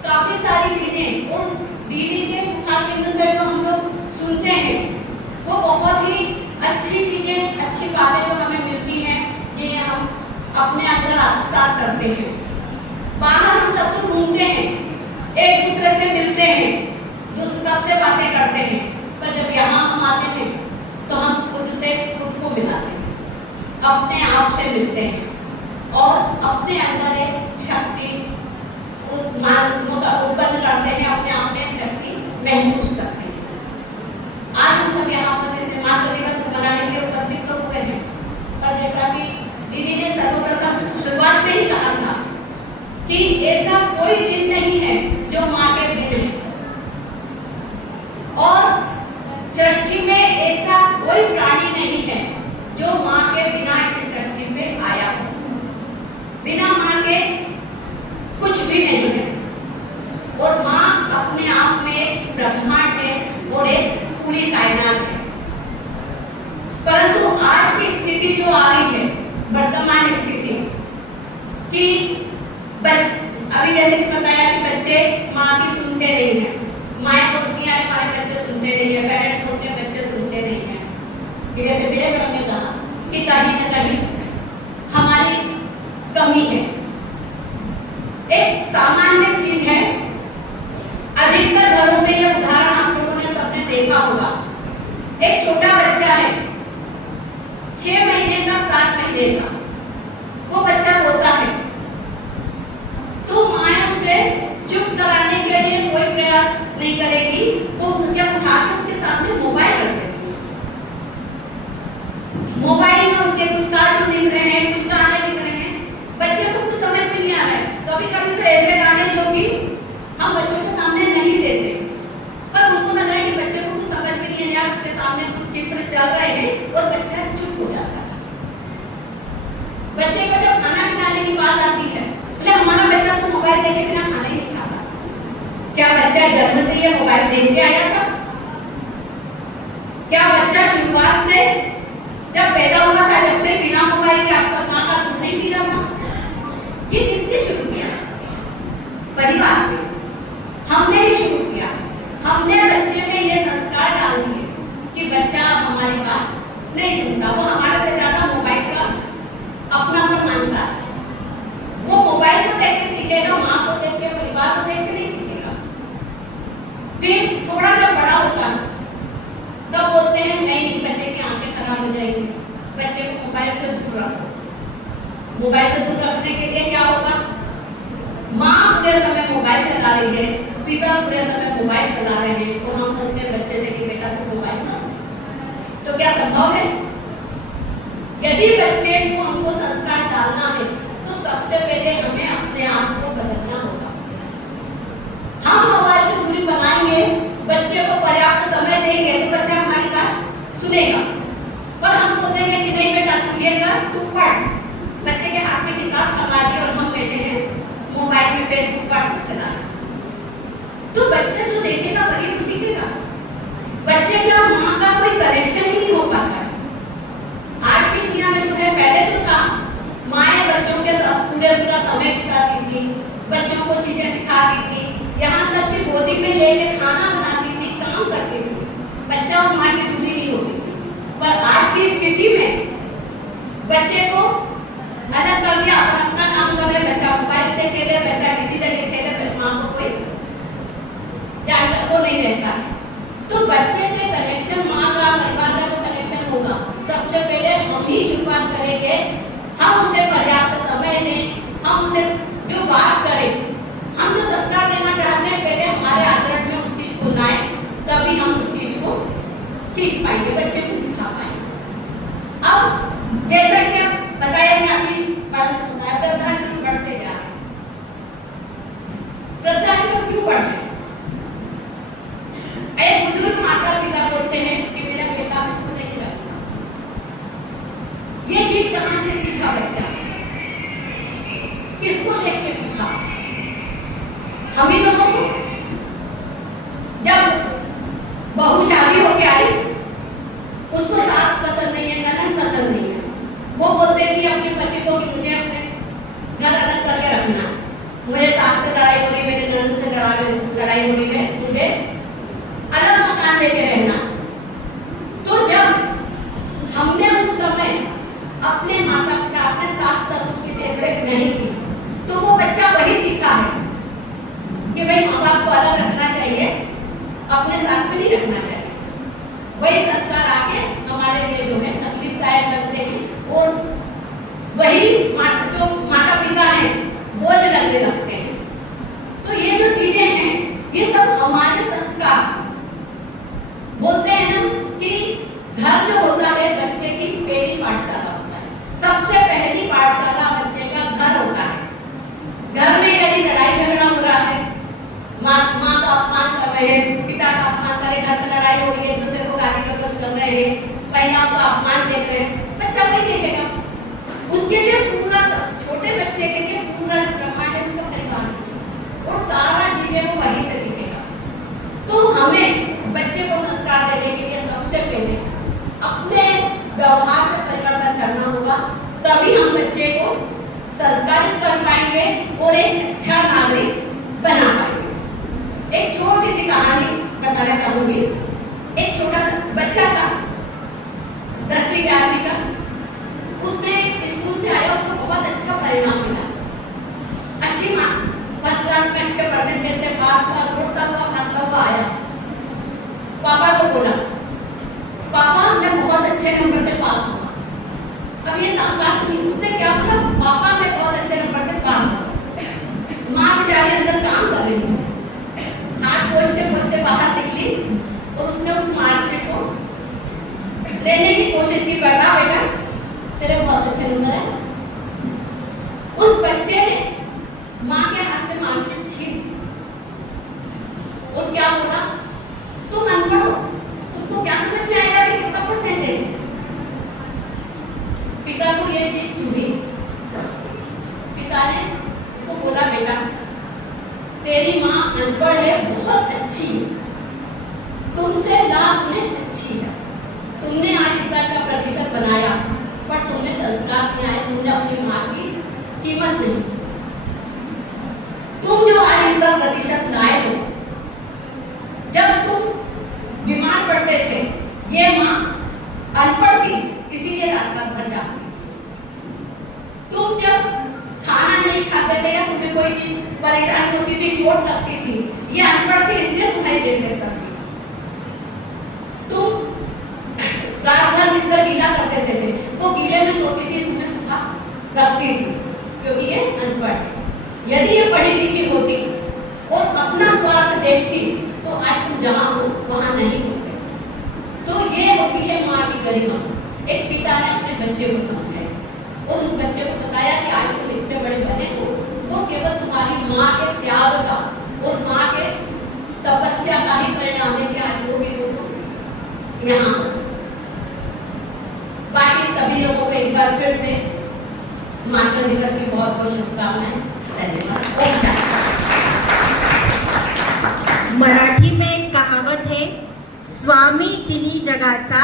काफी सारी चीजें उन दीदी के मुखारबिंद से जो हम लोग सुनते हैं वो बहुत ही अच्छी चीजें, अच्छी बातें जो हमें मिलती हैं, ये हम अपने अंदर आत्मसात करते हैं। बाहर हम सब लोग घूमते हैं, एक दूसरे से मिलते हैं, सबसे बातें करते हैं, पर जब यहाँ हम आते हैं तो हम खुद से खुद को मिलाते हैं, अपने आप से मिलते हैं और अपने अंदर एक शक्ति उत्पन्न करते हैं, अपने आप में शक्ति महसूस करते हैं। आज हम सब यहाँ पर जैसे मातृ दिवस मनाने के लिए उपस्थित तो हुए हैं, पर जैसा कि दीदी ने सर्वप्रथम शुरुआत में ही कहा था कि ऐसा कोई दिन नहीं है जो माँ के बिन है, और सृष्टि में ऐसा कोई प्राणी नहीं है जो माँ के बिना इस सृष्टि में आया हो। बिना माँ के कुछ भी नहीं है, और माँ अपने आप में एक ब्रह्मांड है और एक पूरी कायनात है। परंतु आज की स्थिति जो आ रही है, वर्तमान स्थिति कि अभी जैसे कि बताया कि बच्चे माँ की सुनते नहीं है, माएँ बोलती हैं हमारे बच्चे सुनते नहीं है, पेरेंट्स बोलते हैं बच्चे सुनते नहीं है। जैसे मेरे बड़ों ने कहा कि कहीं न कहीं हमारी कमी है। एक सामान्य चीज है, अधिकतर घरों में यह उदाहरण आप लोगों ने सबने देखा होगा। एक छोटा बच्चा है, 6 महीने का, 7 महीने का, वो बच्चा रोता है तो माँ उसे चुप कराने के लिए कोई प्रयास नहीं करेगी, वो उसके उठा के उसके सामने मोबाइल रख देती है। मोबाइल में उसके कुछ कार्टून दिख रहे हैं, कुछ गाने दिख रहे हैं, बच्चे को कुछ समझ में नहीं आ रहा है। कभी कभी तो ऐसे गाने जो कि हम बच्चों के सामने नहीं देते, पर उनको लग रहा है कि बच्चे को कुछ समझ में नहीं आ रहा, उसके सामने कुछ चित्र चल रहे हैं और बच्चा चुप हो जाता है। बच्चे को जब खाना खिलाने की बात आती है, बोले हमारा बच्चा तो मोबाइल देखे बिना खाना ही नहीं खाता। क्या बच्चा जन्म से ये मोबाइल देखते आया था? क्या बच्चा शुरुआत से जब पैदा हुआ था, जब से बिना मोबाइल के आपका माँ का दूध नहीं पी रहा था? ये किसने शुरू किया? परिवार में हमने ही शुरू किया। हमने बच्चे में ये संस्कार डाल दिए कि बच्चा हमारी बात नहीं सुनता, वो हमारे से ज्यादा मोबाइल का अपनापन मानता है। वो मोबाइल को देख के सीखेगा, माँ को देख के, परिवार को देख के नहीं सीखेगा। फिर थोड़ा जब बड़ा होता है तब बोलते हैं नहीं, बच्चे की आंखें खराब हो जाएंगी, बच्चे को मोबाइल से दूर रखो। मोबाइल से दूर रखने के लिए क्या होगा? माँ पूरे समय मोबाइल चला रही है, पिता पूरे समय मोबाइल चला रहे हैं, और हम बोलते हैं बच्चे से कि बेटा को मोबाइल ना, तो क्या संभव है? यदि बच्चे को हमको संस्कार डालना है तो सबसे पहले हमें अपने आप को बदलना होगा। सुनेगा। पर हम बोलेंगे कि नहीं बेटा तू ये कर, तू पढ़। बच्चे के हाथ में किताब थमा दी और हम बैठे हैं मोबाइल में फेसबुक व्हाट्सएप चला रहे हैं। तो बच्चा जो देखेगा वही तो सीखेगा। बच्चे का माँ का कोई कनेक्शन ही नहीं हो पाता है। आज की दुनिया में जो है, पहले तो था माएँ बच्चों के साथ पूरा समय बिताती थी, बच्चों को चीजें सिखाती थी, यहाँ तक कि गोदी में लेके खाना बनाती थी, काम करती थी, बच्चा और माँ की दूरी नहीं होती थी। पर आज की स्थिति में बच्चे को अलग कर दिया, अपना काम करे, बच्चा मोबाइल से खेले, बच्चा किसी जगह खेले, माँ को कोई जानकार को नहीं रहता है। तो बच्चे से कनेक्शन, माँ का परिवार का जो कनेक्शन होगा, सबसे पहले हम ही शुरुआत करेंगे। हम उसे पर्याप्त समय दें, हम उसे जो बात करें, हम जो संस्कार देना चाहते हैं, पहले हमारे आचरण में उस चीज को लाएं, तभी हम उस चीज को सीख पाएंगे, बच्चे को सिखा पाएंगे। अब जैसा कि आप बताया कि अभी वृद्धाश्रम बढ़ते जा रहे हैं। वृद्धाश्रम क्यों बढ़ रहे हैं? एक बुजुर्ग माता पिता बोलते हैं कि मेरा बेटा मुझको नहीं रखता। ये चीज कहाँ से सीखा बच्चा? किसको देख के सीखा? हम ही लोगों को। जब बहू शादी होके आई, उसको सास पसंद नहीं है, ननद पसंद नहीं है, वो बोलते कि अपने पति को कि मुझे अपने घर अलग करके रखना, मुझे सास से लड़ाई हो रही, मेरे ननद से लड़ाई हो रही है, मुझे अलग मकान लेके रहना। तो जब हमने उस समय अपने माता पिता, अपने सास ससुर की देखरेख नहीं की, तो वो बच्चा वही सीखा है कि भाई माँ बाप को अलग रखना चाहिए, अपने साथ में नहीं रखना चाहिए। वही संस्कार आके हमारे लिए जो है तकलीफदायक बनते हैं और वही जो माता पिता हैं बोझ लगने लगते हैं। तो ये जो चीजें हैं, ये सब हमारे संस्कार। बोलते हैं ना कि घर जो होता है बच्चे की पहली पाठशाला होता है। सबसे पहली पाठशाला बच्चे का घर होता है। घर में यदि लड़ाई झगड़ा हो रहा है, माँ का अपमान कर रहे हैं, पिता का अपमान कर रहे, घर में लड़ाई हो रही है, दूसरे को गाली गलौज कर रहे हैं, महिलाओं का अपमान देख रहे हैं, बच्चा वही देखेगा। उसके लिए पूरा, छोटे बच्चे के लिए पूरा जो ब्रह्मांड है उसका परिवार है और सारा चीजें वो वहीं से सीखेगा। तो हमें बच्चे को संस्कार देने के लिए सबसे पहले अपने व्यवहार में परिवर्तन करना होगा, तभी हम बच्चे को संस्कारित कर पाएंगे और एक अच्छा नागरिक बना पाएंगे। एक छोटी सी कहानी बताना चाहूंगी। एक छोटा सा बच्चा था 10वीं 11वीं का, उसने स्कूल से आया, उसको बहुत अच्छा परिणाम मिला, अच्छी फर्स्ट क्लास में अच्छे परसेंटेज से पास हुआ, दौड़ता हुआ भागता हुआ आया। पापा को बोला, पापा मैं बहुत अच्छे नंबर से पास हुआ। अब ये शाबाश नहीं, उसने क्या बोला, पापा मैं बहुत अच्छे नंबर से पास हुआ। माँ बेचारी अंदर काम कर रही थी, हाथ पोछते पोछते बाहर निकली और उसने उस मार्कशीट को लेने की कोशिश की। बेटा बेटा तेरे बहुत अच्छे नंबर है। उस बच्चे ने माँ के हाथ से मार्कशीट छीन और क्या बोला, तुम अनपढ़ हो, तुमको क्या समझ में आएगा कि कितना परसेंटेज है? पिता को ये चीज चुभी। पिता ने उसको बोला, बेटा तेरी माँ अनपढ़ है, बहुत अच्छी है, तुमसे लाख में अच्छी है, तुमने आज इतना अच्छा प्रतिशत बनाया, पर तुमने संस्कार नहीं आए, तुमने अपनी माँ की कीमत नहीं। तुम जो आज इतना प्रतिशत लाए हो, जब तुम बीमार पड़ते थे, ये माँ अनपढ़ थी, इसीलिए रात रात भर जागती थी। तुम जब खाना नहीं खाते थे या तुम्हें कोई चीज परेशानी होती थी, चोट लगती थी, ये अनपढ़ थी, इसलिए तुम्हारी देखरेख करती थी। तुम रात भर बिस्तर गीला कर देते थे, वो गीले में सोती थी, तुम्हें सुखा रखती थी, क्योंकि ये अनपढ़ है। यदि ये पढ़ी लिखी होती और अपना स्वार्थ देखती, तो आज तुम जहाँ हो वहाँ नहीं होते। तो ये होती है माँ की गरिमा। एक पिता ने अपने बच्चे को समझाया और उस बच्चे को बताया कि आज तुम इतने बड़े बने हो, वो केवल तुम्हारी माँ के त्याग का और माँ के तपस्या का ही परिणाम है कि आज वो भी हो यहाँ। मातृ दिवस की बहुत बहुत शुभकामनाएं। धन्यवाद। ओम शांति। मराठी में एक कहावत है, स्वामी तिन्ही जगाचा,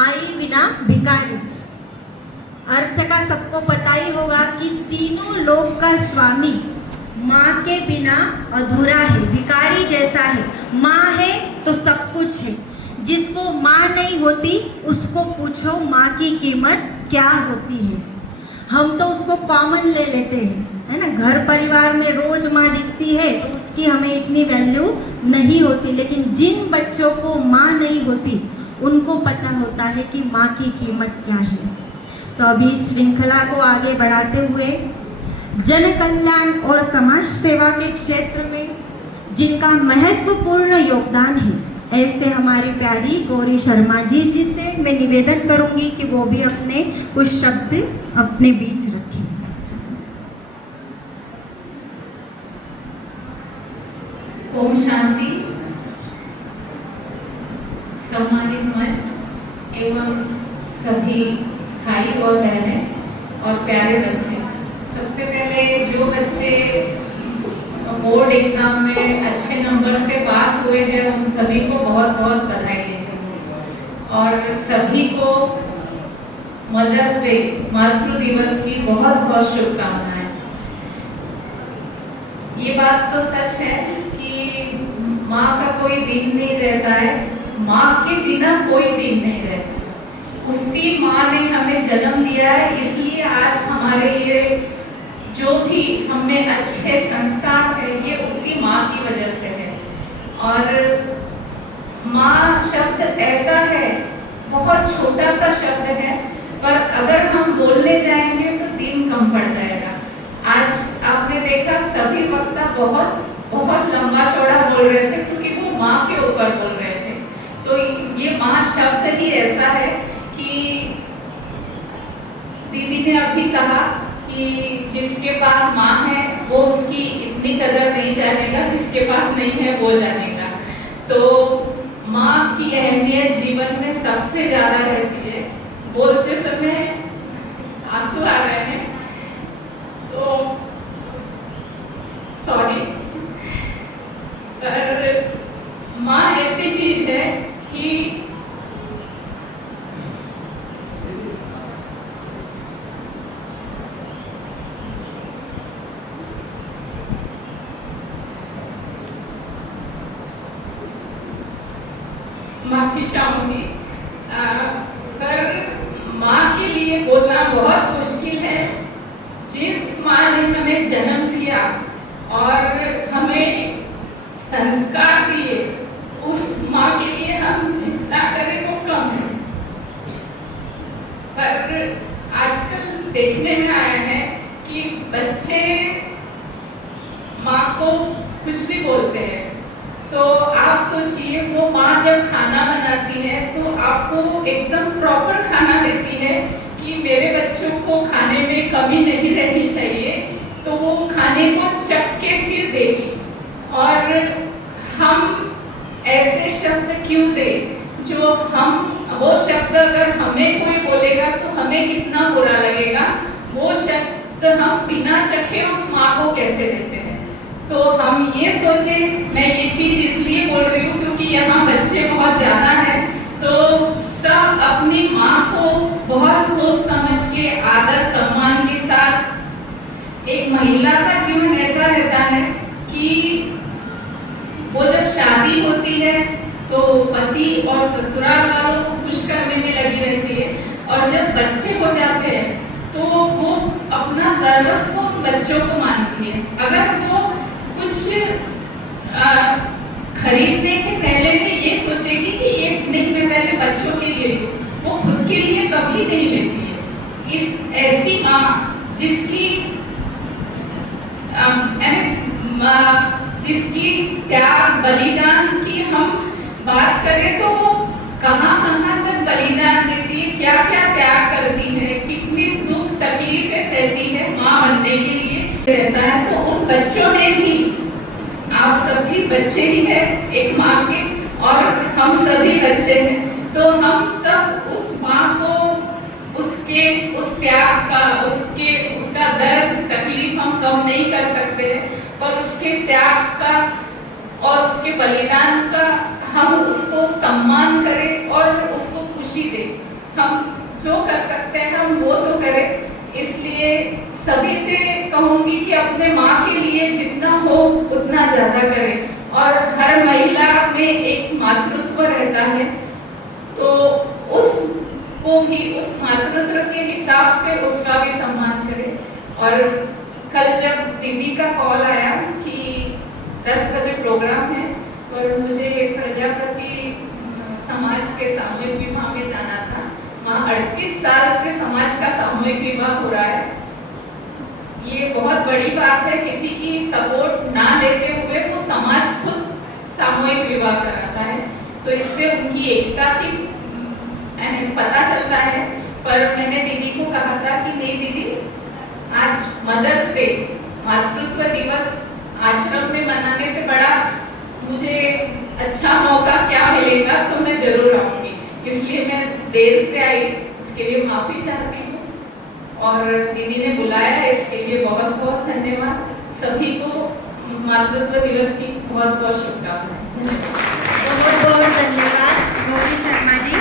आई बिना भिकारी। अर्थ का सबको पता ही होगा कि तीनों लोक का स्वामी माँ के बिना अधूरा है, भिखारी जैसा है। माँ है तो सब कुछ है। जिसको माँ नहीं होती उसको पूछो माँ की कीमत क्या होती है। हम तो उसको कॉमन ले लेते हैं, है ना। घर परिवार में रोज माँ दिखती है तो उसकी हमें इतनी वैल्यू नहीं होती, लेकिन जिन बच्चों को माँ नहीं होती उनको पता होता है कि माँ की कीमत क्या है। तो अभी इस श्रृंखला को आगे बढ़ाते हुए जन कल्याण और समाज सेवा के क्षेत्र में जिनका महत्वपूर्ण योगदान है, ऐसे हमारी प्यारी गौरी शर्मा जी से मैं निवेदन करूंगी कि वो भी अपने कुछ शब्द अपने बीच रखें। ओम शांति। सम्मानित मंच एवं सभी भाई और बहनें और प्यारे बच्चे, सबसे पहले जो बच्चे बोर्ड एग्जाम में अच्छे नंबर से पास हुए हैं उन सभी को बहुत बहुत बधाई देती हूँ और सभी को मदर्स डे, मातृ दिवस की बहुत बहुत शुभकामनाएं। ये बात तो सच है कि माँ का कोई दिन नहीं रहता है, माँ के बिना कोई दिन नहीं रहता। उसी माँ ने हमें जन्म दिया है, इसलिए आज हमारे ये जो भी हमें अच्छे संस्कार है ये उसी माँ की वजह से है। और माँ शब्द ऐसा है, बहुत छोटा सा शब्द है, पर अगर हम बोलने जाएंगे तो दिन कम पड़ जाएगा। आज आपने देखा सभी वक्ता बहुत बहुत लंबा चौड़ा बोल रहे थे क्योंकि वो माँ के ऊपर बोल रहे थे। तो ये माँ शब्द ही ऐसा है कि दीदी ने अभी कहा कि जिसके पास माँ है वो उसकी इतनी कदर नहीं जानेगा, जिसके पास नहीं है वो जानेगा। तो माँ की अहमियत जीवन में सबसे ज्यादा रहती है। बोलते समय आंसू आ रहे हैं तो सॉरी, पर माँ ऐसी चीज है कि माफी चाहूंगी, पर माँ के लिए बोलना बहुत मुश्किल है। जिस माँ ने हमें जन्म दिया और हमें संस्कार दिए, उस माँ के लिए हम जितना करें वो कम है। पर आजकल देखने में आया है कि बच्चे माँ को कुछ भी बोलते हैं। तो आप सोचिए वो माँ जब खाना बनाती है तो आपको एकदम प्रॉपर खाना देती है कि मेरे बच्चों को खाने में कमी नहीं रहनी चाहिए, तो वो खाने को चख के फिर देगी। और हम ऐसे शब्द क्यों दें जो हम, वो शब्द अगर हमें कोई बोलेगा तो हमें कितना बुरा लगेगा, वो शब्द हम बिना चखे उस माँ को कैसे देते हैं। तो हम ये सोचें, मैं ये चीज इसलिए बोल रही हूँ क्योंकि यहाँ बच्चे बहुत ज्यादा हैं, तो सब अपनी माँ को बहुत सोच समझ के आदर सम्मान के साथ। एक महिला का जीवन ऐसा रहता है कि वो जब शादी होती है तो पति और ससुराल वालों को खुश करने में लगी रहती है, और जब बच्चे हो जाते हैं तो वो अपना सर्वस्व बच्चों को मानती है। अगर वो कुछ खरीदने के पहले भी ये सोचेगी कि ये नहीं, मैं पहले बच्चों के लिए लूं, वो खुद के लिए कभी नहीं लेती है। इस ऐसी माँ जिसकी जिसकी त्याग बलिदान की हम बात करें तो वो कहाँ कहाँ तक बलिदान देती है, क्या क्या त्याग करती है, कितनी दुख तकलीफें सहती है माँ बनने के लिए रहता है। तो उन बच्चों ने भी, आप सभी बच्चे ही हैं एक माँ के, और हम सभी बच्चे हैं, तो हम सब उस माँ को उसके उस त्याग का, उसका दर्द तकलीफ हम कम नहीं कर सकते, पर उसके त्याग का और उसके बलिदान का हम उसको सम्मान करें और उसको खुशी दें। हम जो कर सकते हैं हम वो तो करें। इसलिए सभी से कहूँगी कि अपने माँ के लिए जितना हो उतना ज़्यादा करें, और हर महिला में एक मातृत्व रहता है, तो उसको भी उस मातृत्व के हिसाब से उसका भी सम्मान करें। और कल जब दीदी का कॉल आया कि 10 बजे प्रोग्राम है, और मुझे प्रजापति समाज के सामूहिक विवाह में जाना था। वहाँ 38 साल से समाज का सामूहिक विवाह हो रहा है। ये बहुत बड़ी बात है, किसी की सपोर्ट ना लेते हुए वो समाज खुद सामूहिक विवाह कराता है, तो इससे उनकी एकता की पता चलता है। पर मैंने दीदी को कहा था कि नहीं दीदी, आज मदर्स डे, मातृत्व दिवस आश्रम में मनाने से बड़ा मुझे अच्छा मौका क्या मिलेगा, तो मैं जरूर आऊंगी। इसलिए मैं देर से आई, इसके लिए माफी चाहती हूँ, और दीदी ने बुलाया है इसके लिए बहुत बहुत धन्यवाद। सभी को मातृत्व दिवस की बहुत बहुत शुभकामनाएं। बहुत बहुत धन्यवाद गौरी शर्मा जी।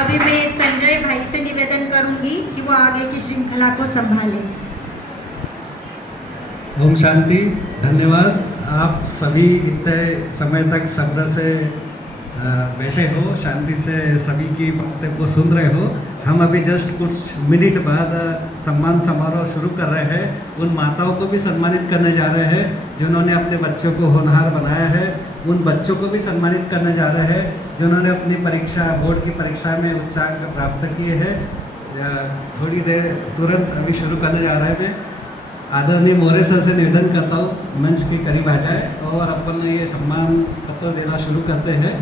अभी मैं संजय भाई से निवेदन करूंगी कि वो आगे की श्रृंखला को संभालें। ओम शांति। धन्यवाद। आप सभी इतने समय तक सब्र से बैठे हो, शांति से सभी की बातें को सुन रहे हो। हम अभी जस्ट कुछ मिनट बाद सम्मान समारोह शुरू कर रहे हैं। उन माताओं को भी सम्मानित करने जा रहे हैं जिन्होंने अपने बच्चों को होनहार बनाया है। उन बच्चों को भी सम्मानित करने जा रहे हैं जिन्होंने अपनी परीक्षा, बोर्ड की परीक्षा में उच्च अंक प्राप्त किए हैं। थोड़ी देर तुरंत अभी शुरू करने जा रहे हैं। आदरणीय मौर्य सर से निवेदन करता हूँ मंच के करीब आ जाए और अपन ये सम्मान पत्र देना शुरू करते हैं।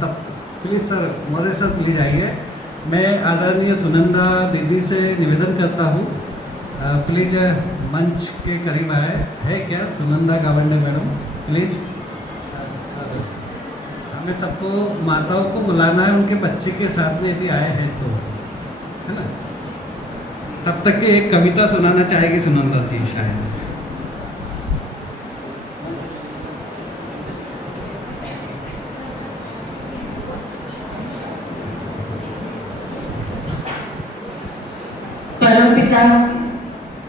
तब please sir, Maurya sir please आइए। मैं आदरणीय सुनंदा दीदी से निवेदन करता हूँ, प्लीज मंच के करीब आए। है क्या Sunanda Gawande madam? Please sir, हमें सबको माताओं को बुलाना है, उनके बच्चे के साथ में यदि आए हैं तो, है ना। तब तक के एक कविता सुनाना चाहेगी सुनंदा जी शायद। परमपिता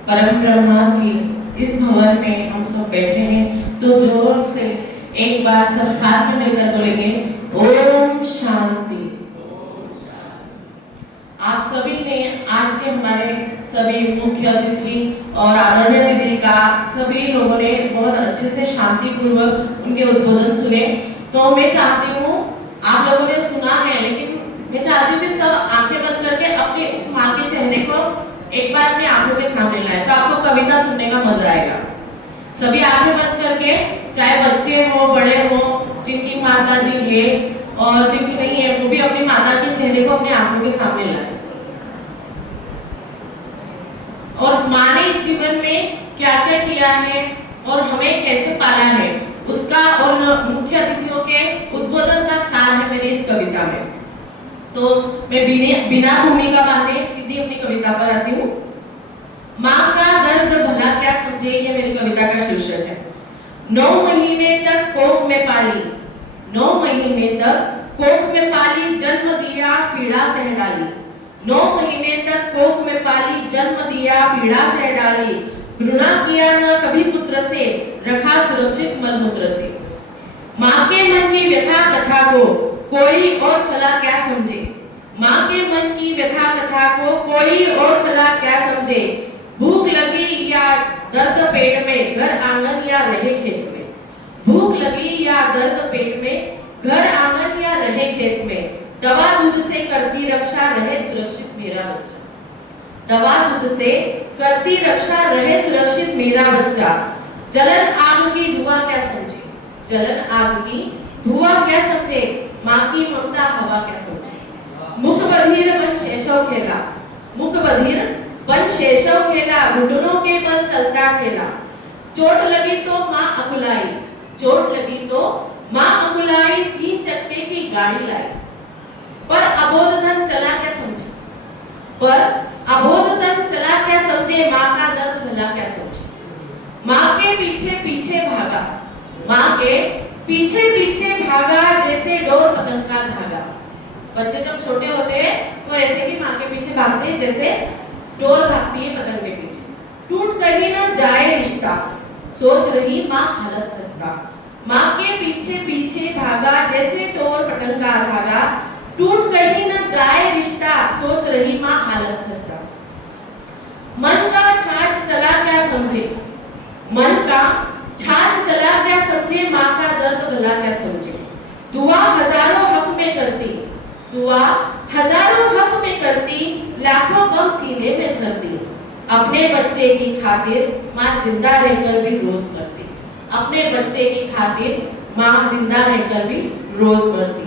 परम ब्रह्मा की इस भवन में हम सब बैठे हैं, तो जोर से एक बार सब साथ में मिलकर बोलेंगे ओम शांति। आप सभी ने आज के हमारे सभी मुख्य अतिथि और आदरणीय दीदी का सभी लोगों ने बहुत अच्छे से शांतिपूर्वक उनके उद्बोधन सुने। तो मैं चाहती हूँ, आप लोगों ने सुना है, लेकिन मैं चाहती हूँ कि सब आंखें बंद करके अपने उस माँ के चेहरे को एक बार अपनी आंखों के सामने लाए, तो आपको कविता सुनने का मजा आएगा। सभी आंखें बंद करके, चाहे बच्चे हो बड़े हो, जिनकी माता जी है और जिनकी नहीं है, वो भी अपनी माता के चेहरे को अपने आंखों के सामने लाए। और माँ ने इस जीवन में क्या क्या किया है और हमें कैसे पाला है, उसका और मुख्य अतिथियों के उद्बोधन का सार है मेरी इस कविता में। तो मैं बिना भूमिका बांधे सीधी अपनी कविता पर आती हूँ। माँ का दर्द भला क्या समझे, ये मेरी कविता का शीर्षक है। 9 महीने तक कोख में पाली, 9 महीने तक कोख में पाली, जन्म दिया पीड़ा सह डाली। 9 महीने तक कोख में पाली, जन्म दिया पीड़ा सह डाली। घृणा किया न कभी पुत्र से, रखा सुरक्षित मलमूत्र से। माँ के मन की व्यथा कथा को कोई और भला क्या समझे, माँ के मन की व्यथा कथा को कोई और भला क्या समझे। भूख लगी या दर्द पेट में, घर आंगन या रहे खेत में। भूख लगी या दर्द पेट में, घर आंगन या रहे खेत में। दवा दूध से करती रक्षा, रहे सुरक्षित मेरा बच्चा। दवा दूध से करती रक्षा, रहे सुरक्षित मेरा बच्चा। जलन आग की धुआं क्या समझे, जलन आग की धुआं क्या समझे। माँ की ममता हवा क्या समझे। मुख बधिर बन शेषव खेला, मुख बधिर बन शेषव खेला। घुटनों के बल चलता खेला। चोट लगी तो माँ अकुलाई, चोट लगी तो माँ अकुलाई। 3 चक्के की गाड़ी लाई, पर अबोध धन चला क्या समझे, पर अबोध तन चला क्या समझे, माँ का दर्द भला क्या समझे। माँ के पीछे पीछे भागा, माँ के पीछे पीछे भागा, जैसे डोर पतंग का धागा। बच्चे जब छोटे होते हैं तो ऐसे भी माँ के पीछे भागते हैं जैसे डोर भागती है पतंग के पीछे। टूट कहीं ना जाए रिश्ता, सोच रही माँ हालत खस्ता। माँ के पीछे पीछे भागा, जैसे डोर पतंग का धागा। टूट कहीं ना जाए रिश्ता, सोच रही माँ हालत खस्ता। मन का छाछ चला क्या समझे, मन का छाछ चला क्या समझे, माँ का दर्द भला क्या समझे। दुआ हजारों हक में करती, दुआ हजारों हक में करती, लाखों गम सीने में धरती। अपने बच्चे की खातिर माँ जिंदा रहकर भी रोज करती, अपने बच्चे की खातिर माँ जिंदा रहकर भी रोज करती।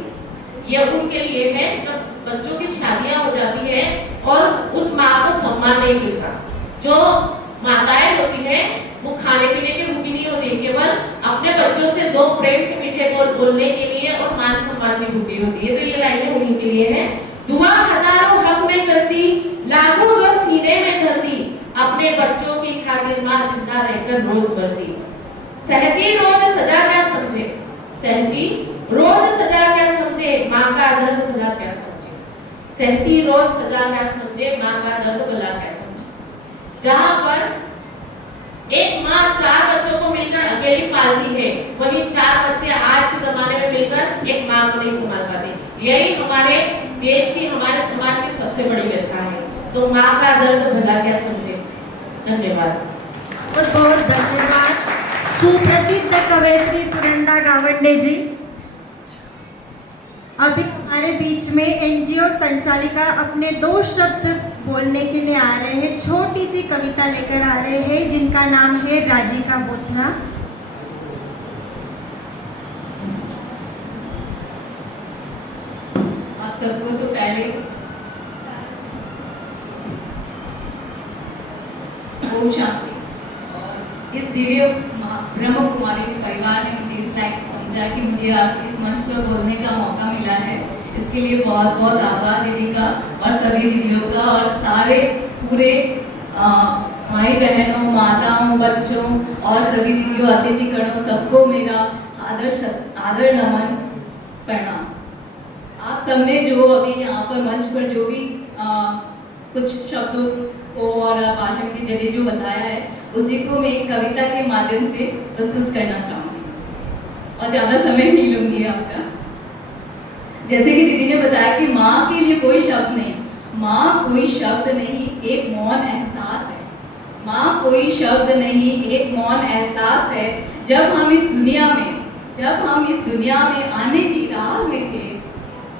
ये उनके लिए है जब बच्चों की शादियां हो जाती है और उस माँ को सम्मान नहीं मिलता। जो माताएं होती हैं वो खाने पीने की भूखी नहीं होती, केवल अपने बच्चों से दो प्रेम से मीठे बोल बोलने के लिए और मान सम्मान की भूखी होती है। तो ये लाइनें उन्हीं के लिए हैं। दुआ हजारों हक में करती, लाखों गम सीने में धरती। अपने बच्चों की खातिर माँ जिंदा रहकर रोज भरती। सहती रोज सजा क्या समझे, सहती रोज सजा क्या समझे, माँ का दर्द भला क्या समझे। सहती रोज सजा क्या समझे, माँ का दर्द भला क्या समझे। जहाँ पर एक माँ 4 बच्चों को मिलकर अकेली पालती है, वहीं 4 बच्चे आज के जमाने में मिलकर एक माँ को नहीं संभाल पाते। यही हमारे देश की, हमारे समाज की सबसे बड़ी व्यथा है। तो माँ का दर्द भला क्या समझे। धन्यवाद। बहुत बहुत धन्यवाद सुप्रसिद्ध कवयित्री सुनंदा गावंडे जी। अभी हमारे बीच में एनजीओ संचालिका अपने 2 शब्द बोलने के लिए आ रहे हैं। छोटी सी कविता लेकर आ रहे हैं जिनका नाम है राजिका बोथरा। आप सबको तो पहले ओम शांति। और इस दिव्य ब्रह्म कुमारी के परिवार ने मुझे इस लायक समझा कि मुझे आज इस मंच पर बोलने का मौका मिला है। इसके लिए बहुत बहुत आभार दीदी का और सभी दीदियों का और सारे पूरे भाई बहनों, माताओं, बच्चों और सभी दीदियों, अतिथिगणों, सबको मेरा आदर नमन प्रणाम। आप सबने जो अभी यहाँ पर मंच पर जो भी कुछ शब्दों को और भाषण की जगह जो बताया है उसी को मैं एक कविता के माध्यम से प्रस्तुत करना चाहूँगी और ज़्यादा समय नहीं लूँगी आपका। जैसे कि दीदी ने बताया कि माँ के लिए कोई शब्द नहीं, माँ कोई शब्द नहीं, एक मौन एहसास है। माँ कोई शब्द नहीं, एक मौन एहसास है। जब हम इस दुनिया में आने की राह में थे,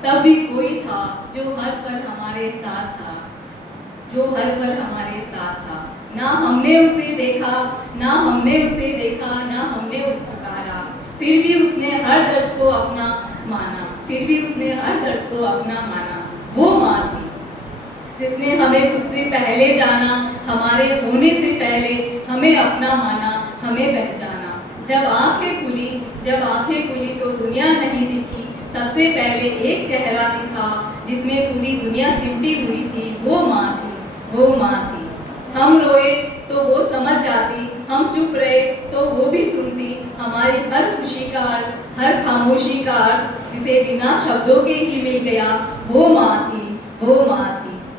तब भी कोई था जो हर पल हमारे साथ था, जो हर पल हमारे साथ था। ना हमने उसे देखा, ना हमने पुकारा, फिर भी उसने हर दर्द को अपना माना, वो माँ थी जिसने हमें खुद से पहले जाना, हमारे होने से पहले हमें अपना माना, हमें पहचाना। जब आंखें खुली तो दुनिया नहीं दिखी, सबसे पहले एक चेहरा दिखा जिसमें पूरी दुनिया सिमटी हुई थी, वो माँ थी। हम रोए तो वो समझ जाती, हम चुप रहे तो वो भी सुनती हमारी हर खुशी का अर्थ, हर खामोशी का अर्थ, जिसे बिना शब्दों के ही मिल गया, वो माँ थी।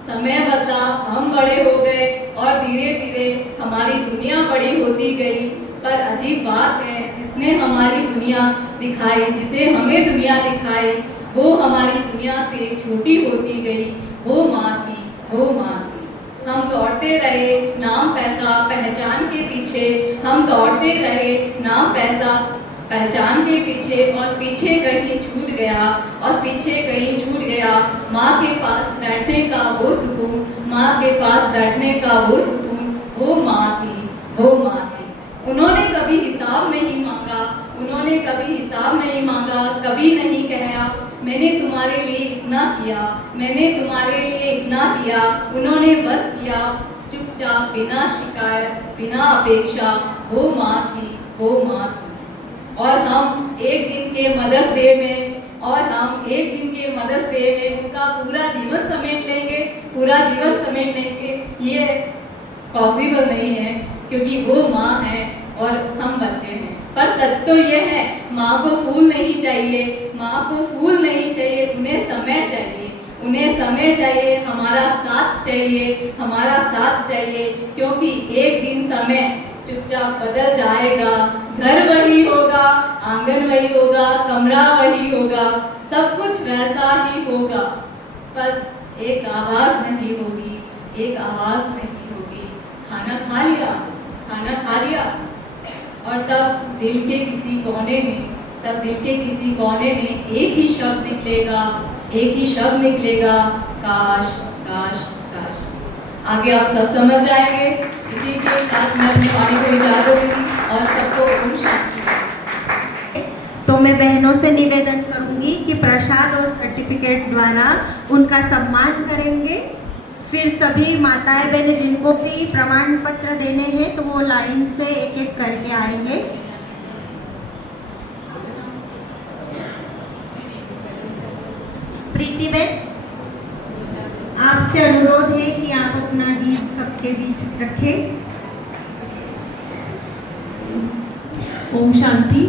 समय बदला, हम बड़े हो गए और धीरे धीरे हमारी दुनिया बड़ी होती गई। पर अजीब बात है, जिसने हमारी दुनिया दिखाई, जिसे हमें दुनिया दिखाई, वो हमारी दुनिया से छोटी होती गई, वो माँ थी। हम दौड़ते रहे नाम पैसा पहचान के पीछे, हम दौड़ते रहे नाम पैसा पहचान के पीछे, और पीछे कहीं छूट गया माँ के पास बैठने का वो सुकून, वो माँ थी। उन्होंने कभी हिसाब नहीं मांगा, कभी नहीं कहा मैंने तुम्हारे लिए इतना किया, उन्होंने बस किया चुपचाप, बिना शिकायत, बिना अपेक्षा, वो माँ थी। और हम एक दिन के मदर्स डे में उनका पूरा जीवन समेट लेंगे, पूरा जीवन समेटने के ये पॉसिबल नहीं है, क्योंकि वो माँ है और हम बच्चे हैं। पर सच तो ये है, माँ को फूल नहीं चाहिए, माँ को फूल नहीं चाहिए, उन्हें समय चाहिए, उन्हें समय चाहिए, हमारा साथ चाहिए, हमारा साथ चाहिए, क्योंकि एक दिन समय चुपचाप बदल जाएगा। घर वही होगा, आंगन वही होगा, कमरा वही होगा, सब कुछ वैसा ही होगा, बस एक आवाज़ नहीं होगी, एक आवाज़ नहीं होगी, खाना खा लिया, खाना खा लिया। और तब दिल के किसी कोने में एक ही शब्द निकलेगा, एक ही शब्द निकलेगा, काश काश काश। आगे आप सब समझ जाएंगे। इसी के साथ मैं अपनी वाणी को इजाज़त दूंगी और सबको ओम शांति। तो मैं बहनों से निवेदन करूंगी कि प्रसाद और सर्टिफिकेट द्वारा उनका सम्मान करेंगे। फिर सभी माताएं बहनें जिनको भी प्रमाण पत्र देने हैं तो वो लाइन से एक एक करके आएंगे। प्रीति बहन, आपसे अनुरोध है कि आप अपना गीत सबके बीच रखें। ओम शांति।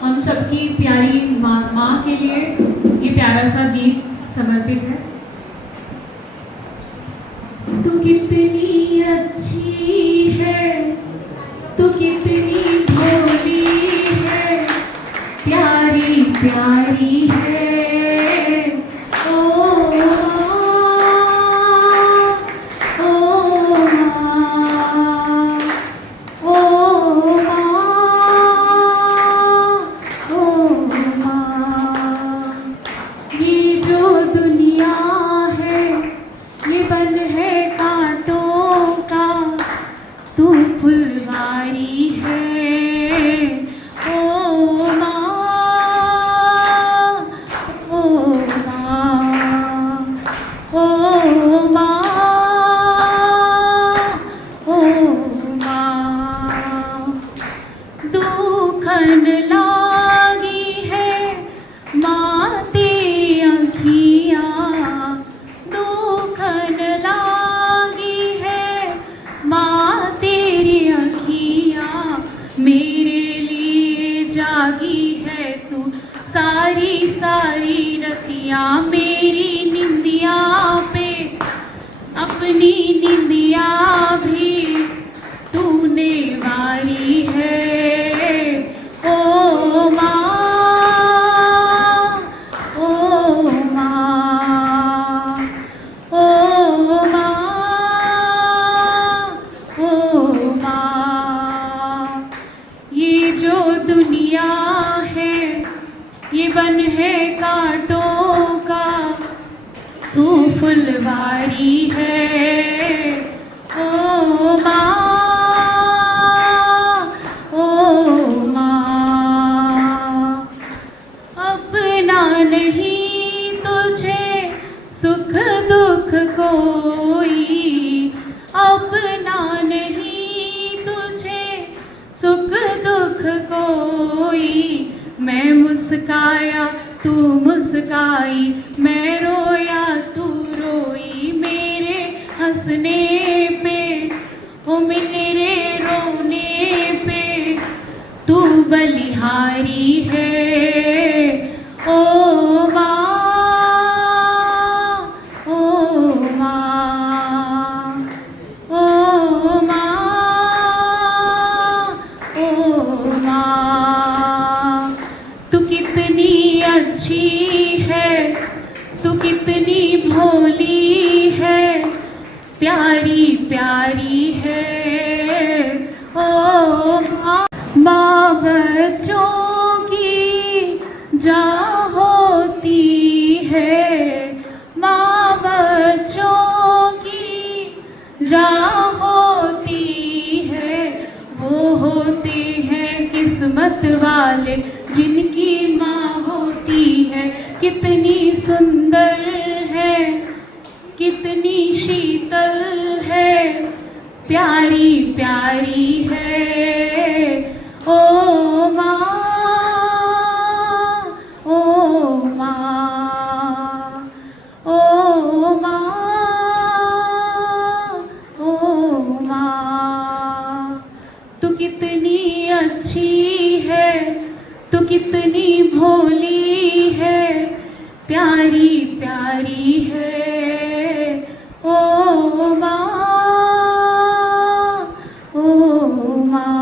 हम सबकी प्यारी माँ के लिए ये प्यारा सा गीत समर्पित है। तू कितनी अच्छी है, तू कितनी भोली है, प्यारी प्यारी है। ओ माँ तू कितनी भोली है, प्यारी प्यारी है ओ माँ, ओ माँ।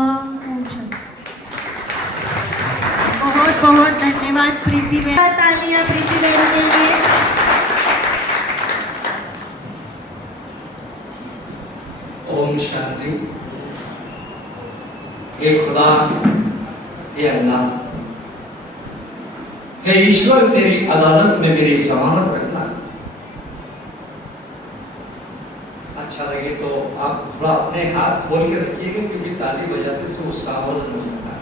बहुत बहुत धन्यवाद प्रीति बहन। तालियां प्रीति बहन के लिए। ओम शांति। हे खुदा, हे अल्लाह, हे ईश्वर, तेरी अदालत में मेरी जमानत रखना। अच्छा लगे तो आप थोड़ा अपने हाथ खोल के रखिएगा, क्योंकि ताली बजाते से उत्साह हो जाता है।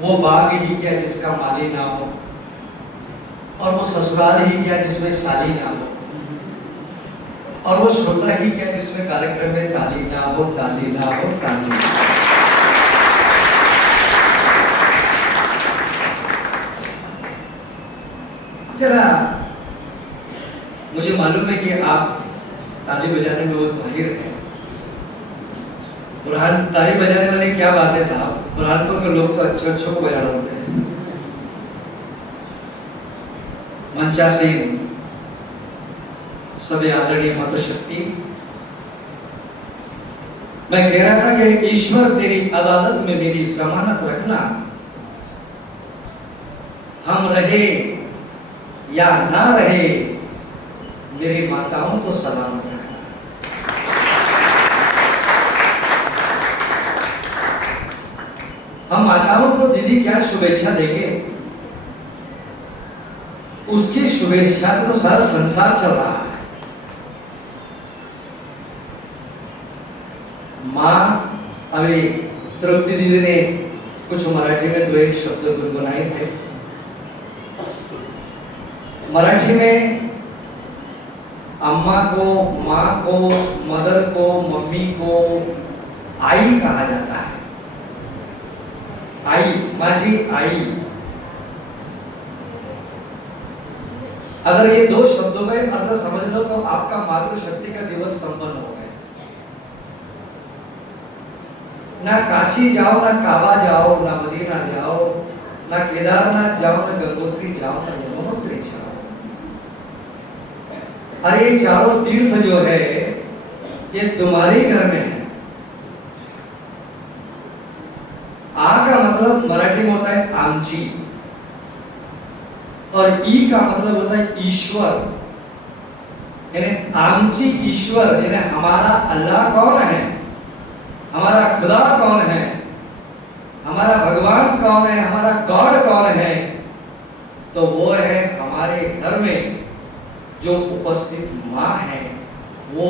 वो बाग ही क्या जिसका माली ना हो, और वो ससुराल ही क्या जिसमें साली ना हो, और वो श्रोता ही क्या जिसमें कार्यक्रम में ताली ना हो, ताली ना हो, ताली ना हो। जरा मुझे मालूम है कि आप ताली बजाने में बहुत माहिर हैं। बुरहान, ताली बजाने वाले क्या बात है साहब, बुरहानपुर के लोग तो अच्छे को बजा होते हैं। मंचा सिंह, सभी आदरणीय मातृशक्ति, मैं कह रहा था कि ईश्वर तेरी अदालत में मेरी जमानत रखना। हम रहे या ना रहे, मेरी माताओं को सलामत रखना। हम माताओं को दीदी क्या शुभेच्छा देंगे, उसकी शुभेच्छा तो सारा संसार चल रहा है। माँ, अभी तृप्ति दीदी ने कुछ मराठी में 2 एक शब्द गुनगुनाए थे। मराठी में अम्मा को, माँ को, मदर को, मम्मी को आई कहा जाता है। आई, माझी आई। अगर ये 2 शब्दों का अर्थ समझ लो तो आपका मातृशक्ति का दिवस संपन्न हो गया। ना काशी जाओ, ना काबा जाओ, ना मदीना जाओ, ना केदारनाथ जाओ, ना गंगोत्री जाओ, ना यमुनोत्री जाओ। अरे ये चारों तीर्थ जो है ये तुम्हारे घर में है। आ का मतलब मराठी में होता है आमची, और ई का मतलब होता है ईश्वर। यानी आमची ईश्वर, यानी हमारा अल्लाह कौन है, हमारा खुदा कौन है, हमारा भगवान कौन है, हमारा गॉड कौन है, तो वो है हमारे घर में जो उपस्थित माँ है। वो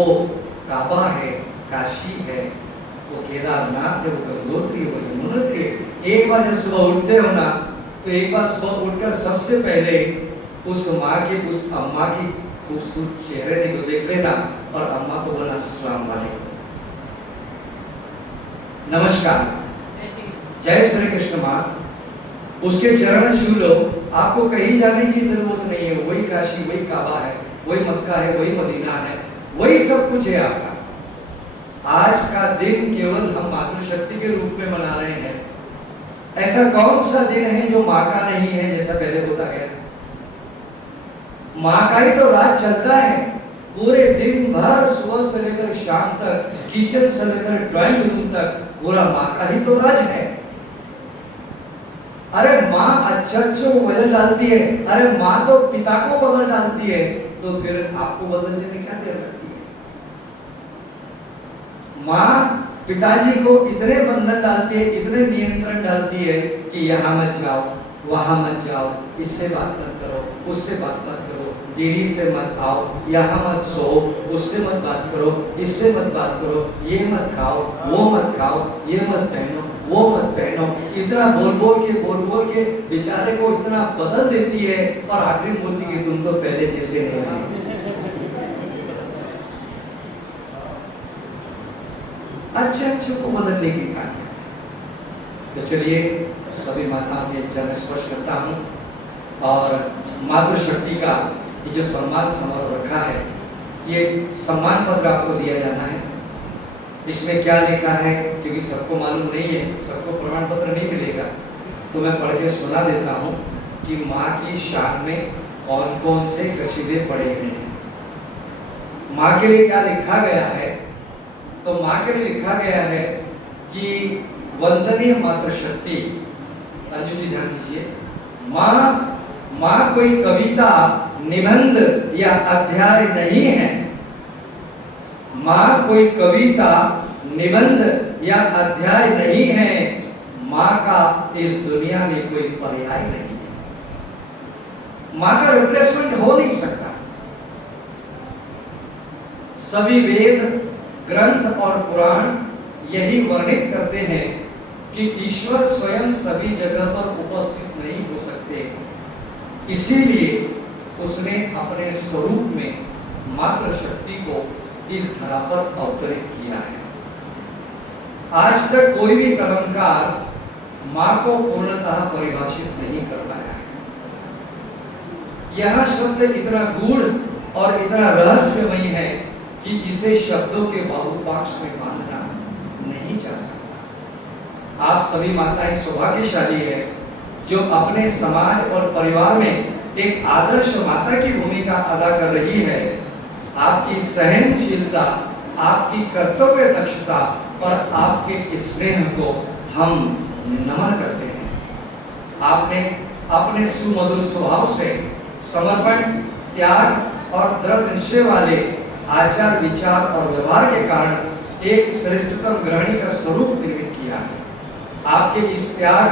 काबा है, काशी है, वो केदारनाथ है, वो गंगोत्री, वो यमुनोत्री है। एक बार जब सुबह उठते हो ना, तो एक बार सुबह उठकर सबसे पहले उस माँ की, उस अम्मा की खूबसूरत चेहरे को देख लेना और अम्मा को बोलना अस्सलाम वालेकुम, नमस्कार, जय श्री कृष्ण माँ। उसके चरण छू लो, आपको कहीं जाने की जरूरत नहीं है। वही काशी, वही काबा है, वही मक्का है, वही मदीना है, वही सब कुछ है आपका। आज का दिन केवल हम मातृशक्ति के रूप में मना रहे हैं। ऐसा कौन सा दिन है जो माँ का नहीं है, जैसा पहले होता गया। माँ का ही तो राज चलता है पूरे दिन भर, सुबह से लेकर शाम तक, किचन से लेकर ड्राइंग रूम तक, पूरा माँ का ही तो राज है। अरे माँ अच्छे को बदल डालती है, अरे माँ तो पिता को बदल डालती है, तो फिर आपको बदलने में क्या देर लगती है। माँ पिताजी को इतने बंधन डालती है, इतने नियंत्रण डालती है कि यहाँ मत जाओ, वहां मत जाओ, इससे बात मत करो, उससे बात मत करो, दीदी से मत आओ, यहाँ मत सो, उससे मत बात करो, इससे मत बात करो, ये मत खाओ, वो मत खाओ, ये मत पहनो, वो मत पहनो। इतना बोल बोल के बेचारे को इतना बदल देती है, और आखिरी बोलती कि तुम तो पहले जैसे नहीं थे। अच्छे को बदलने की कहानी। तो चलिए सभी माताओं के चरण स्पर्श करता हूँ, और मातृशक्ति का ये जो सम्मान समारोह रखा है, ये सम्मान पत्र आपको दिया जाना है। इसमें क्या लिखा है, क्योंकि सबको मालूम नहीं है, सबको प्रमाण पत्र नहीं मिलेगा, तो मैं पढ़ के सुना देता हूँ कि माँ की शान में कौन कौन से कसीदे पढ़े गए हैं। माँ के लिए क्या लिखा गया है? तो माँ के लिए लिखा गया है कि वंदनीय मातृशक्ति। अंजू जी ध्यान दीजिए, माँ कोई कविता, निबंध या अध्याय नहीं है। माँ कोई कविता, निबंध या अध्याय नहीं है। माँ का इस दुनिया में कोई पर्याय नहीं है। माँ का रिप्लेसमेंट हो नहीं सकता। सभी वेद, ग्रंथ और पुराण यही वर्णित करते हैं कि ईश्वर स्वयं सभी जगह पर उपस्थित नहीं हो सकते, इसीलिए उसने अपने स्वरूप में मातृशक्ति को इस धरा पर अवतरित किया है। आज तक कोई भी कलमकार माँ को पूर्णतः परिभाषित नहीं कर पाया है। यह शब्द इतना गूढ़ और इतना रहस्यमय है कि इसे शब्दों के बहुपाक्ष में बांधना नहीं जा सकता। आप सभी माताएं सौभाग्यशाली है जो अपने समाज और परिवार में एक आदर्श माता की भूमिका अदा कर रही है। आपकी सहनशीलता, आपकी कर्तव्य दक्षता और आपके स्नेह को हम नमन करते हैं। आपने अपने सुमधुर स्वभाव से समर्पण, त्याग और दृढ़ निश्चय वाले आचार, विचार और व्यवहार के कारण एक श्रेष्ठतम गृहिणी का स्वरूप निर्मित किया है। आपके इस त्याग,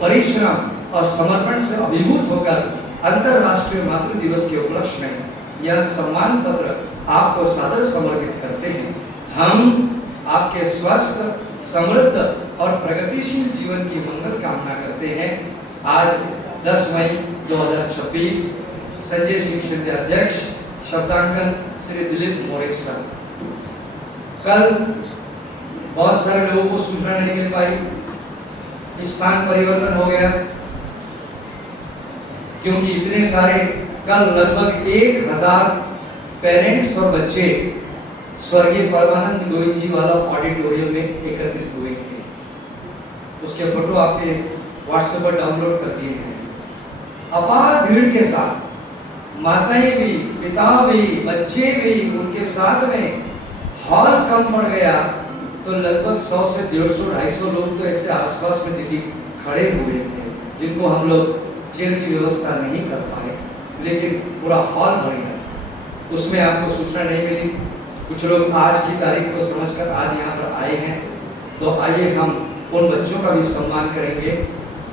परिश्रम और समर्पण से अभिभूत होकर अंतरराष्ट्रीय मातृ दिवस के उपलक्ष्य में यह सम्मान पत्र आपको सादर समर्पित करते हैं। हम आपके स्वस्थ, समृद्ध और प्रगतिशील जीवन की मंगल कामना करते हैं। आज 10 मई 2026 संजय शिक्षण अध्यक्ष, शब्दांकन श्री दिलीप मोरे सर। कल बहुत सारे लोगों को सूचना नहीं मिल पाई, स्थान परिवर्तन हो गया क्योंकि इतने सारे, कल लगभग 1000 पेरेंट्स और बच्चे स्वर्गीय परमानंद गोविंद जी वाला ऑडिटोरियम में एकत्रित हुए थे। उसके फोटो आपके व्हाट्सएप पर डाउनलोड कर दिए हैं। अपार भीड़ के साथ माताएं भी, पिता भी, बच्चे भी, उनके साथ में हॉल कम पड़ गया तो लगभग 100 से 150, 250 लोग तो ऐसे आसपास में दिल्ली खड़े हुए थे जिनको हम लोग चेयर की व्यवस्था नहीं कर पाए, लेकिन पूरा हॉल भर गया। उसमें आपको सूचना नहीं मिली। कुछ लोग आज की तारीख को समझकर आज यहाँ पर आए हैं, तो आइए हम उन बच्चों का भी सम्मान करेंगे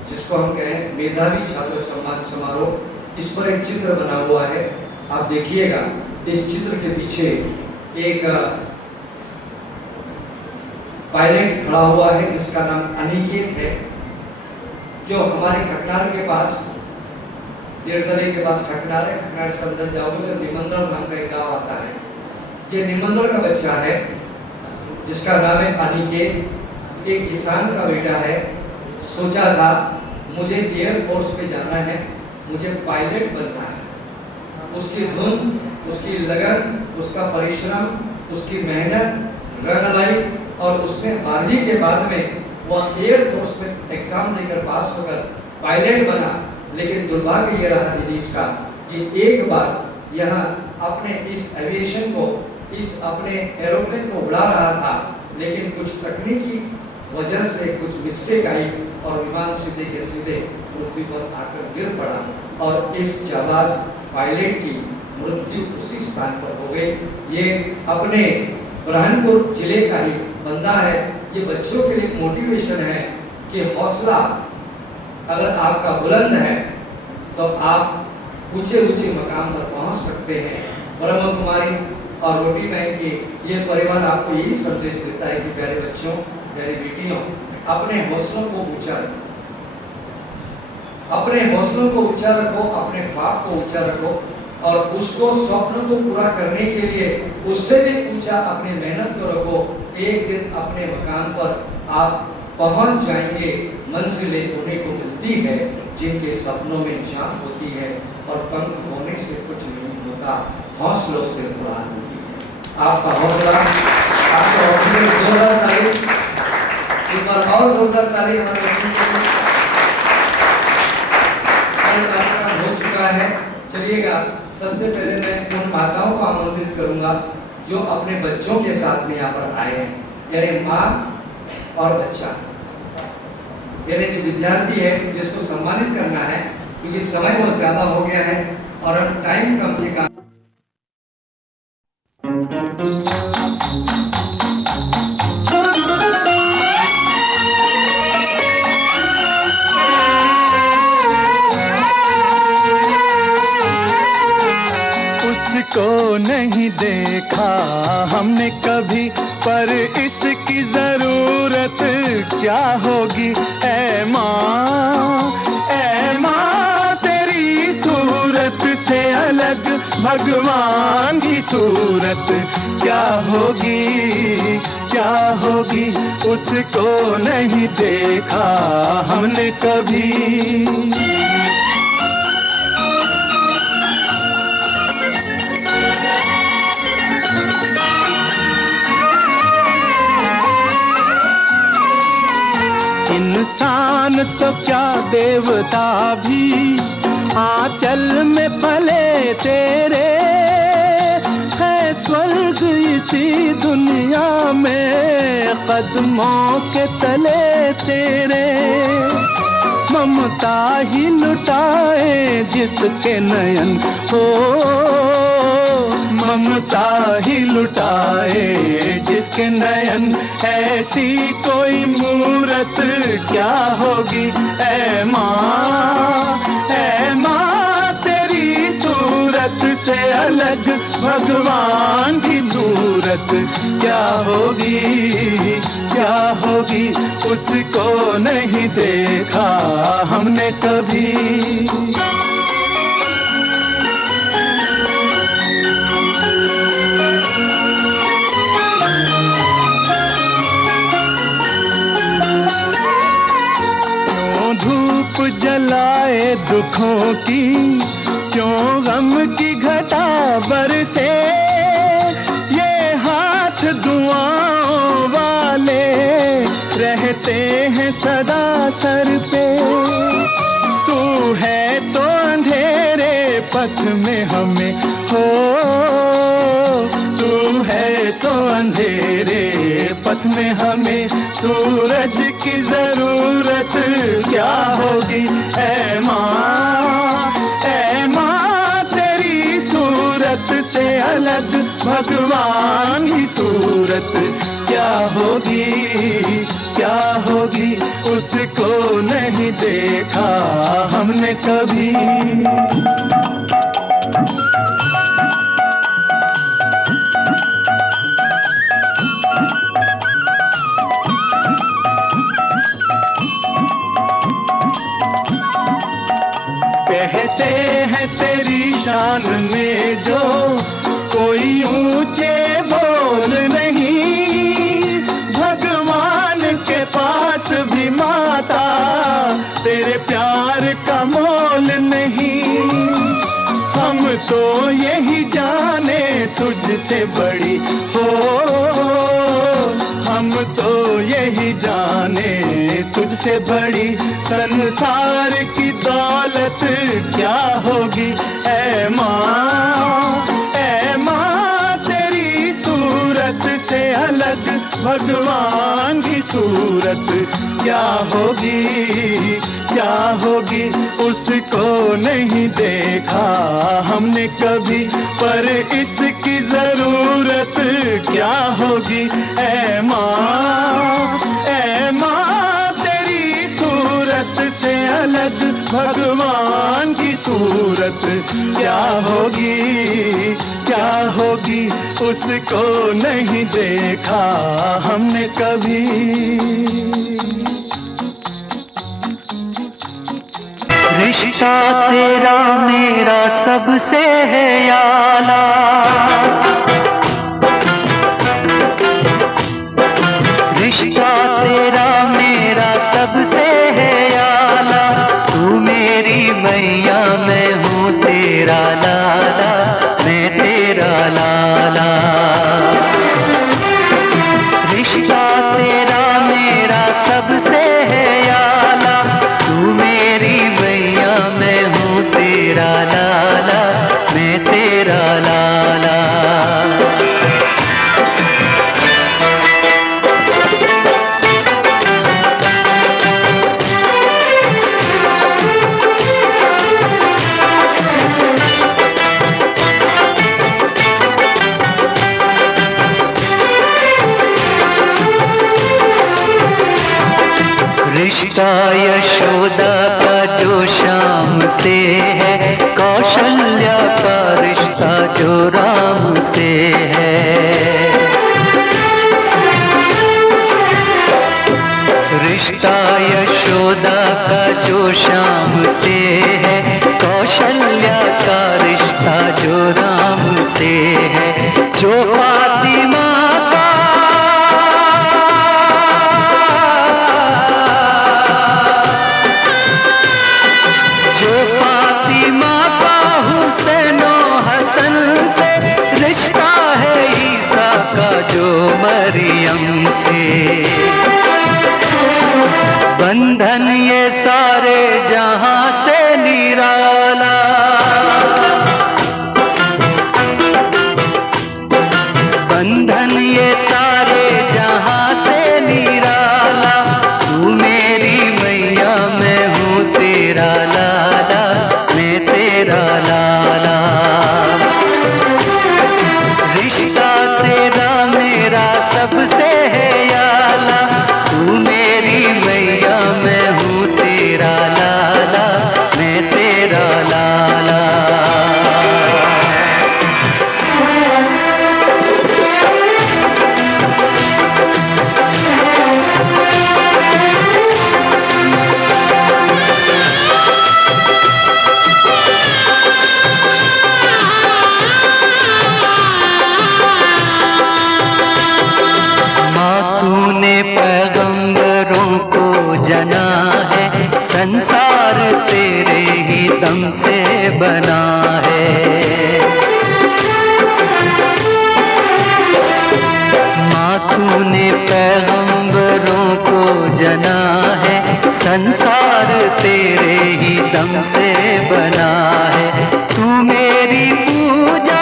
जिसको हम कहें मेधावी छात्र सम्मान समारोह। इस पर एक चित्र बना हुआ है, आप देखिएगा। इस चित्र के पीछे एक पायलट खड़ा हुआ है जिसका नाम अनिकेत है, जो हमारे खटनार के पास, देरतले के पास खटनार है। खटनार से अंदर जाओगे तो निमंत्रण नाम का एक गाँव आता है। ये निमंत्रण का बच्चा है जिसका नाम है अनिकेत। एक किसान का बेटा है। सोचा था मुझे एयरफोर्स पे जाना है, मुझे पायलट बनना है। उसकी धुन, उसकी लगन, उसका परिश्रम, उसकी मेहनत रंग लाई और उसने 12वीं के बाद में वह एयरफोर्स में एग्जाम देकर पास होकर पायलट बना। लेकिन दुर्भाग्य ये रहा दिलीस का कि एक बार यहाँ अपने इस एविएशन को, इस अपने एरोप्लेन को उड़ा रहा था, लेकिन कुछ तकनीकी वजह से कुछ मिस्टेक आई और विमान सीधे के सीधे पृथ्वी पर आकर गिर पड़ा और इस जाबाज पायलट की मृत्यु उसी स्थान पर हो गई। ये अपने बुरहानपुर जिले का ही बंदा है। ये बच्चों के लिए मोटिवेशन है कि हौसला अगर आपका बुलंद है तो आप ऊंचे ऊंचे मकाम पर पहुंच सकते हैं। ब्रह्म कुमारी और रोटी बैंक के ये परिवार आपको यही संदेश देता है कि प्यारे बच्चों, प्यारी बेटियों, अपने हौसलों को ऊंचा रखो, अपने हौसलों को ऊंचा रखो, अपने ख्वाब को ऊंचा रखो और उसको, स्वप्न को पूरा करने के लिए उससे भी ऊंचा अपनी मेहनत तो रखो। एक दिन अपने मकाम पर आप पहुंच जाएंगे। मंजिलें उन्हीं को मिलती है जिनके सपनों में जान होती है और पंख होने से कुछ नहीं होता, हौसलों से उड़ान होती है। आपका हौसला, आपके हौसले जोरदार तारीफ, एक बार और जोरदार तारीफ हमारे है। चलिएगा, सबसे पहले मैं उन माताओं को आमंत्रित करूंगा जो अपने बच्चों के साथ में यहाँ पर आए हैं, यानी माँ और बच्चा, यानी जो विद्यार्थी है जिसको सम्मानित करना है, क्योंकि समय बहुत ज्यादा हो गया है और टाइम कम के कारण उसको नहीं देखा हमने कभी, पर इसकी जरूरत क्या होगी। ऐ माँ तेरी सूरत से अलग भगवान की सूरत क्या होगी, क्या होगी। उसको नहीं देखा हमने कभी। इंसान तो क्या देवता भी आंचल में पले तेरे, है स्वर्ग इसी दुनिया में कदमों के तले तेरे। ममता ही लुटाए जिसके नयन हो, ममता ही लुटाए जिसके नयन, ऐसी कोई मूरत क्या होगी। ऐ माँ तेरी सूरत से अलग भगवान की सूरत क्या होगी, क्या होगी। उसको नहीं देखा हमने कभी। जलाए दुखों की, क्यों गम की घटा बरसे, ये हाथ दुआओं वाले रहते हैं सदा सर पे। तू है तो अंधेरे पथ में हमें हो, तू है तो अंधेरे पथ में हमें, सूरज की जरूरत क्या होगी। ऐ माँ तेरी सूरत से अलग भगवान की सूरत क्या होगी, क्या होगी। उसको नहीं देखा हमने कभी। कहते हैं तेरी शान में जो कोई ऊंचे बोल नहीं, भगवान के पास भी माता तेरे प्यार का मोल नहीं। हम तो यही जाने तुझसे बड़ी हो, हम तो यही जाने तुझसे बड़ी, संसार की दौलत क्या होगी। ऐ माँ तेरी सूरत से अलग भगवान की सूरत क्या होगी, क्या होगी। उसको नहीं देखा हमने कभी, पर इसकी जरूरत क्या होगी। ऐ माँ तेरी सूरत से अलग भगवान की सूरत क्या होगी, क्या होगी। उसको नहीं देखा हमने कभी। रिश्ता तेरा मेरा सबसे है याला, रिश्ता तेरा मेरा सबसे है याला। तू मेरी मैया मैं हूँ तेरा लाला, मैं तेरा लाला। रिश्ता तेरा मेरा सबसे है याला, तू मेरी मैया मैं हूँ तेरा लाला। रिश्ता यशोदा का जो श्याम से है, कौशल्या का रिश्ता जो राम से है। रिश्ता यशोदा का जो श्याम से है, कौशल्या का रिश्ता जो राम से है। जो फातिमा का हुसैनो हसन से रिश्ता है, ईसा का जो मरियम से। बंधन ये सारे जहां से निराला, बंधन ये सारे जहां से निराला। तू मेरी मैया, मैं हूँ तेरा लाला, मैं तेरा लाला। रिश्ता तेरा मेरा सबसे है याला। तू मेरी मैया, मैं हूँ तेरा लाला, मैं तेरा लाला। पैगंबरों को जना है, संसार तेरे ही दम से बना है। माँ तूने पैगंबरों को जना है, संसार तेरे ही दम से बना है। तू मेरी पूजा,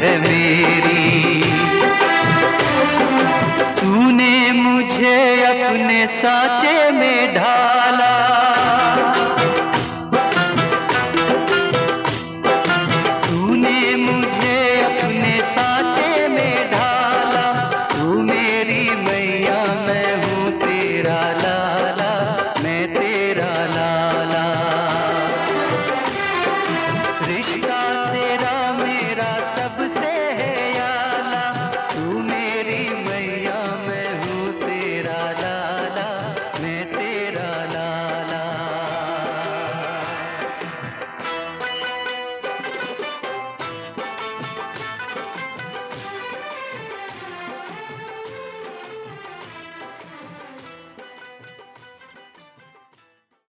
है मेरी। तूने मुझे अपने साँचे में ढाला,